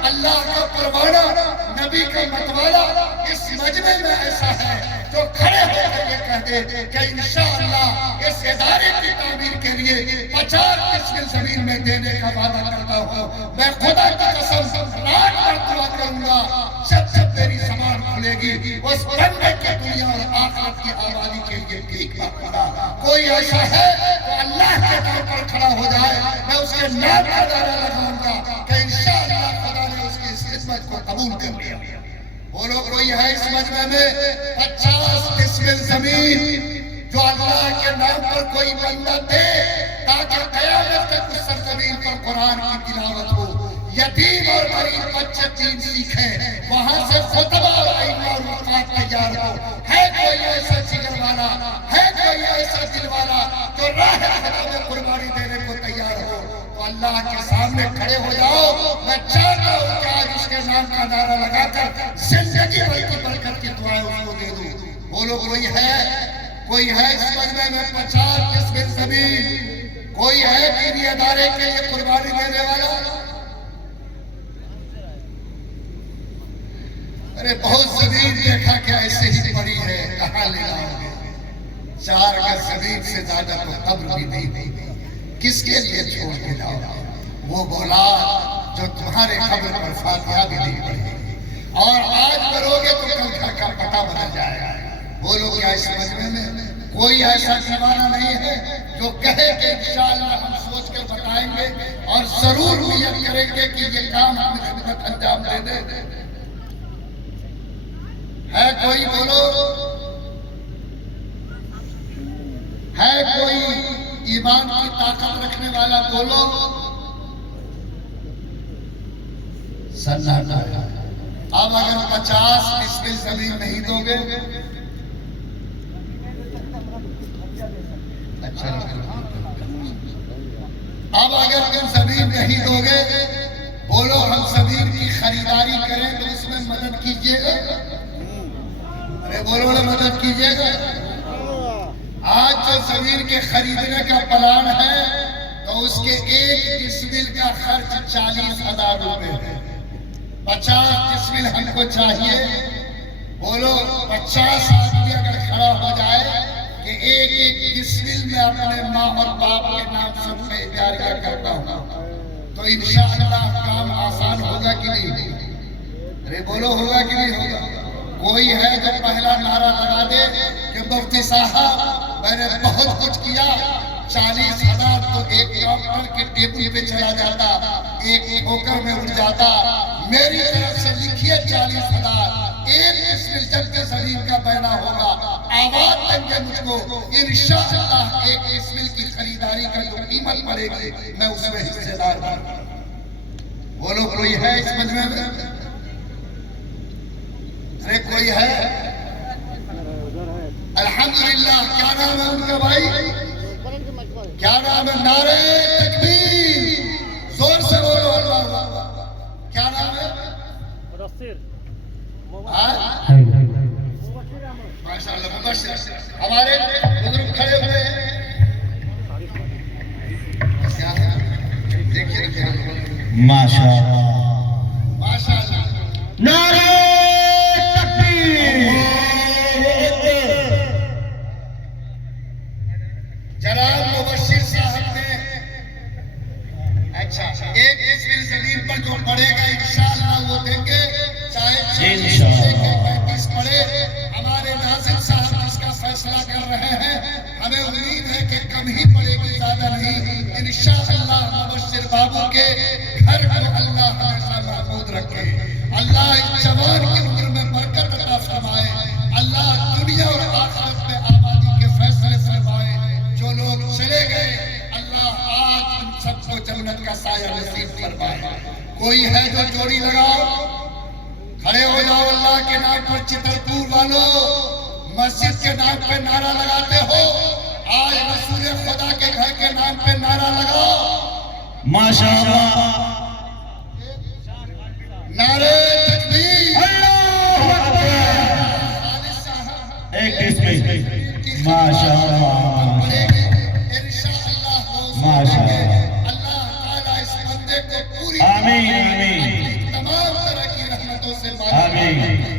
اللہ کا پروانہ نبی کا متوالا اس مجمع میں ایسا ہے جو کھڑے ہو کر یہ کہہ دے کہ انشاءاللہ اس ادارے کی تعمیر کے لیے 50 قسم زمین میں دینے کا وعدہ کرتا ہوں. میں خدا کی قسم رات بھر دعا کروں گا جب میری زبان کھلے گی اس بندے کی دنیا اور آخرت کی آبادی کے لیے ٹھیک ہوگا. کوئی ایسا ہے تو اللہ کے نام پر کھڑا ہو جائے, میں اس کے نام کا نعرہ لگاؤں گا کہ انشاءاللہ خدا نے اس کی اس خدمت کو قبول کر لیا. بولو کوئی ہے اس مجمع میں 50 قسم زمین جو اللہ کے نام پر کوئی بندہ دے تاکہ قیامت تک اس سرزمین پر قرآن کی تلاوت ہو, یتیم اور غریب بچے دین سیکھیں, وہاں سے خطبہ اور ائمہ اور وفات تیار ہو. ہے کوئی ایسا جگر والا, ہے کوئی ایسا دل والا جو راہ خدا میں قربانی دینے کو تیار ہو تو اللہ کے سامنے کھڑے ہو جاؤ. میں چاہتا ہوں کہ آج اس کے نام کا نعرہ لگا کر زندگی بھر کی برکت کی دعائیں اس کو دے دوں. بولو کوئی ہے اس مجمع میں 50 قسم زمین, کوئی ہے دینی ادارے کے لیے قربانی دینے والا؟ ارے بہت زمین دیکھا کیا ایسے ہی پڑی ہے, کہاں لے جاؤ گے؟ 4 گز زمین سے زیادہ تو قبر بھی نہیں دی, کس کے لیے چھوڑ کے جاؤ گے؟ وہ بولا جو تمہارے قبر پر فاتحہ بھی نہیں پڑھے اور آج کرو گے تو کل گھر کا پتہ بنا جائے گا. بولو کیا اس مجمع میں کوئی ایسا دیوانہ نہیں ہے جو کہے کہ انشاءاللہ ہم سوچ کر بتائیں گے اور ضرور نیت کریں گے کہ یہ کام ہم خدمت انجام دے دیں؟ ہے کوئی؟ بولو ہے کوئی ایمان کی طاقت رکھنے والا؟ بولو. سناٹا. اب اگر 50 قسم زمین نہیں دو گے, اچھا اب اگر تم زمین نہیں دو گے, بولو ہم زمین کی خریداری کریں تو اس میں مدد کیجئے گا؟ ارے بولو نا مدد کیجئے گا. آج جو زمین کے خریدنے کا پلان ہے تو اس کے 1 ڈسمل کا خرچ 40,000 روپے ہے. 50 ڈسمل ہم کو چاہیے. بولو 50 آدمی اگر کھڑا ہو جائے کہ 1 ڈسمل میں اپنے ماں اور باپ کے نام سب سے جاریہ کرتا ہوں تو انشاءاللہ کام آسان ہوگا کہ نہیں؟ ارے بولو ہوگا کہ نہیں ہوگا؟ کوئی ہے جو پہلا نعرہ لگا دے کہ مفتی صاحب میں نے بہت کچھ کیا, 40,000 تو ایک ڈاکٹر کے ٹیبل پہ چلا جاتا, ایک ٹھوکر میں اڑ جاتا. میری طرف سے لکھیے 40,000, 1 ڈسمل جب کے زمین کا بینا ہوگا, آواز دیں گے مجھ کو, انشاءاللہ 1 ڈسمل کی خریداری کا جو قیمت پڑے گی میں اس میں حصے دار ہوں. بولو کوئی ہے اس مجمع میں؟ ارے کوئی ہے؟ الحمدللہ. کیا نام ہے ان کا بھائی؟ کیا نام ہے؟ نعرہ تکبیر, زور سے بولو اللہ. کیا نام ہے؟ ماشاءاللہ مبشر. ہمارے بزرگ کھڑے ہوئے ہیں, کیا ہے دیکھیے ماشاءاللہ ماشاءاللہ. نعرہ جناب مبشر صاحب نے اچھا 1 ڈسمل زمین پر جو پڑے گا انشاءاللہ وہ دیں گے, چاہے 35 پڑے. ہمارے ناظم صاحب اس کا فیصلہ کر رہے ہیں, ہمیں امید ہے کہ کم ہی پڑے گی, زیادہ نہیں. انشاءاللہ مبشر بابو کے گھر کو اللہ ہمیشہ محفوظ رکھے, اللہ اس جوان کی عمر میں برکت عطا فرمائے, اللہ دنیا اور آخرت میں آبادی کے فیصلے فرمائے. جو لوگ چلے گئے اللہ آج ان سب کو جنت کا سایہ نصیب فرمائے. کوئی ہے جو جوڑی لگاؤ, کھڑے ہو جاؤ. اللہ کے نام پر چترپور والوں مسجد کے نام پہ نعرہ لگاتے ہو, آج رسول خدا کے گھر کے نام پہ نعرہ لگاؤ. ماشاءاللہ. نعرہ تکبیر, اللہ خالد صاحب 1 ڈسمل. ماشاءاللہ اللہ تعالیٰ اس بندے کو پوری آمین آمین. تمام طرح کی رحمت رحمتوں سے مالا آمین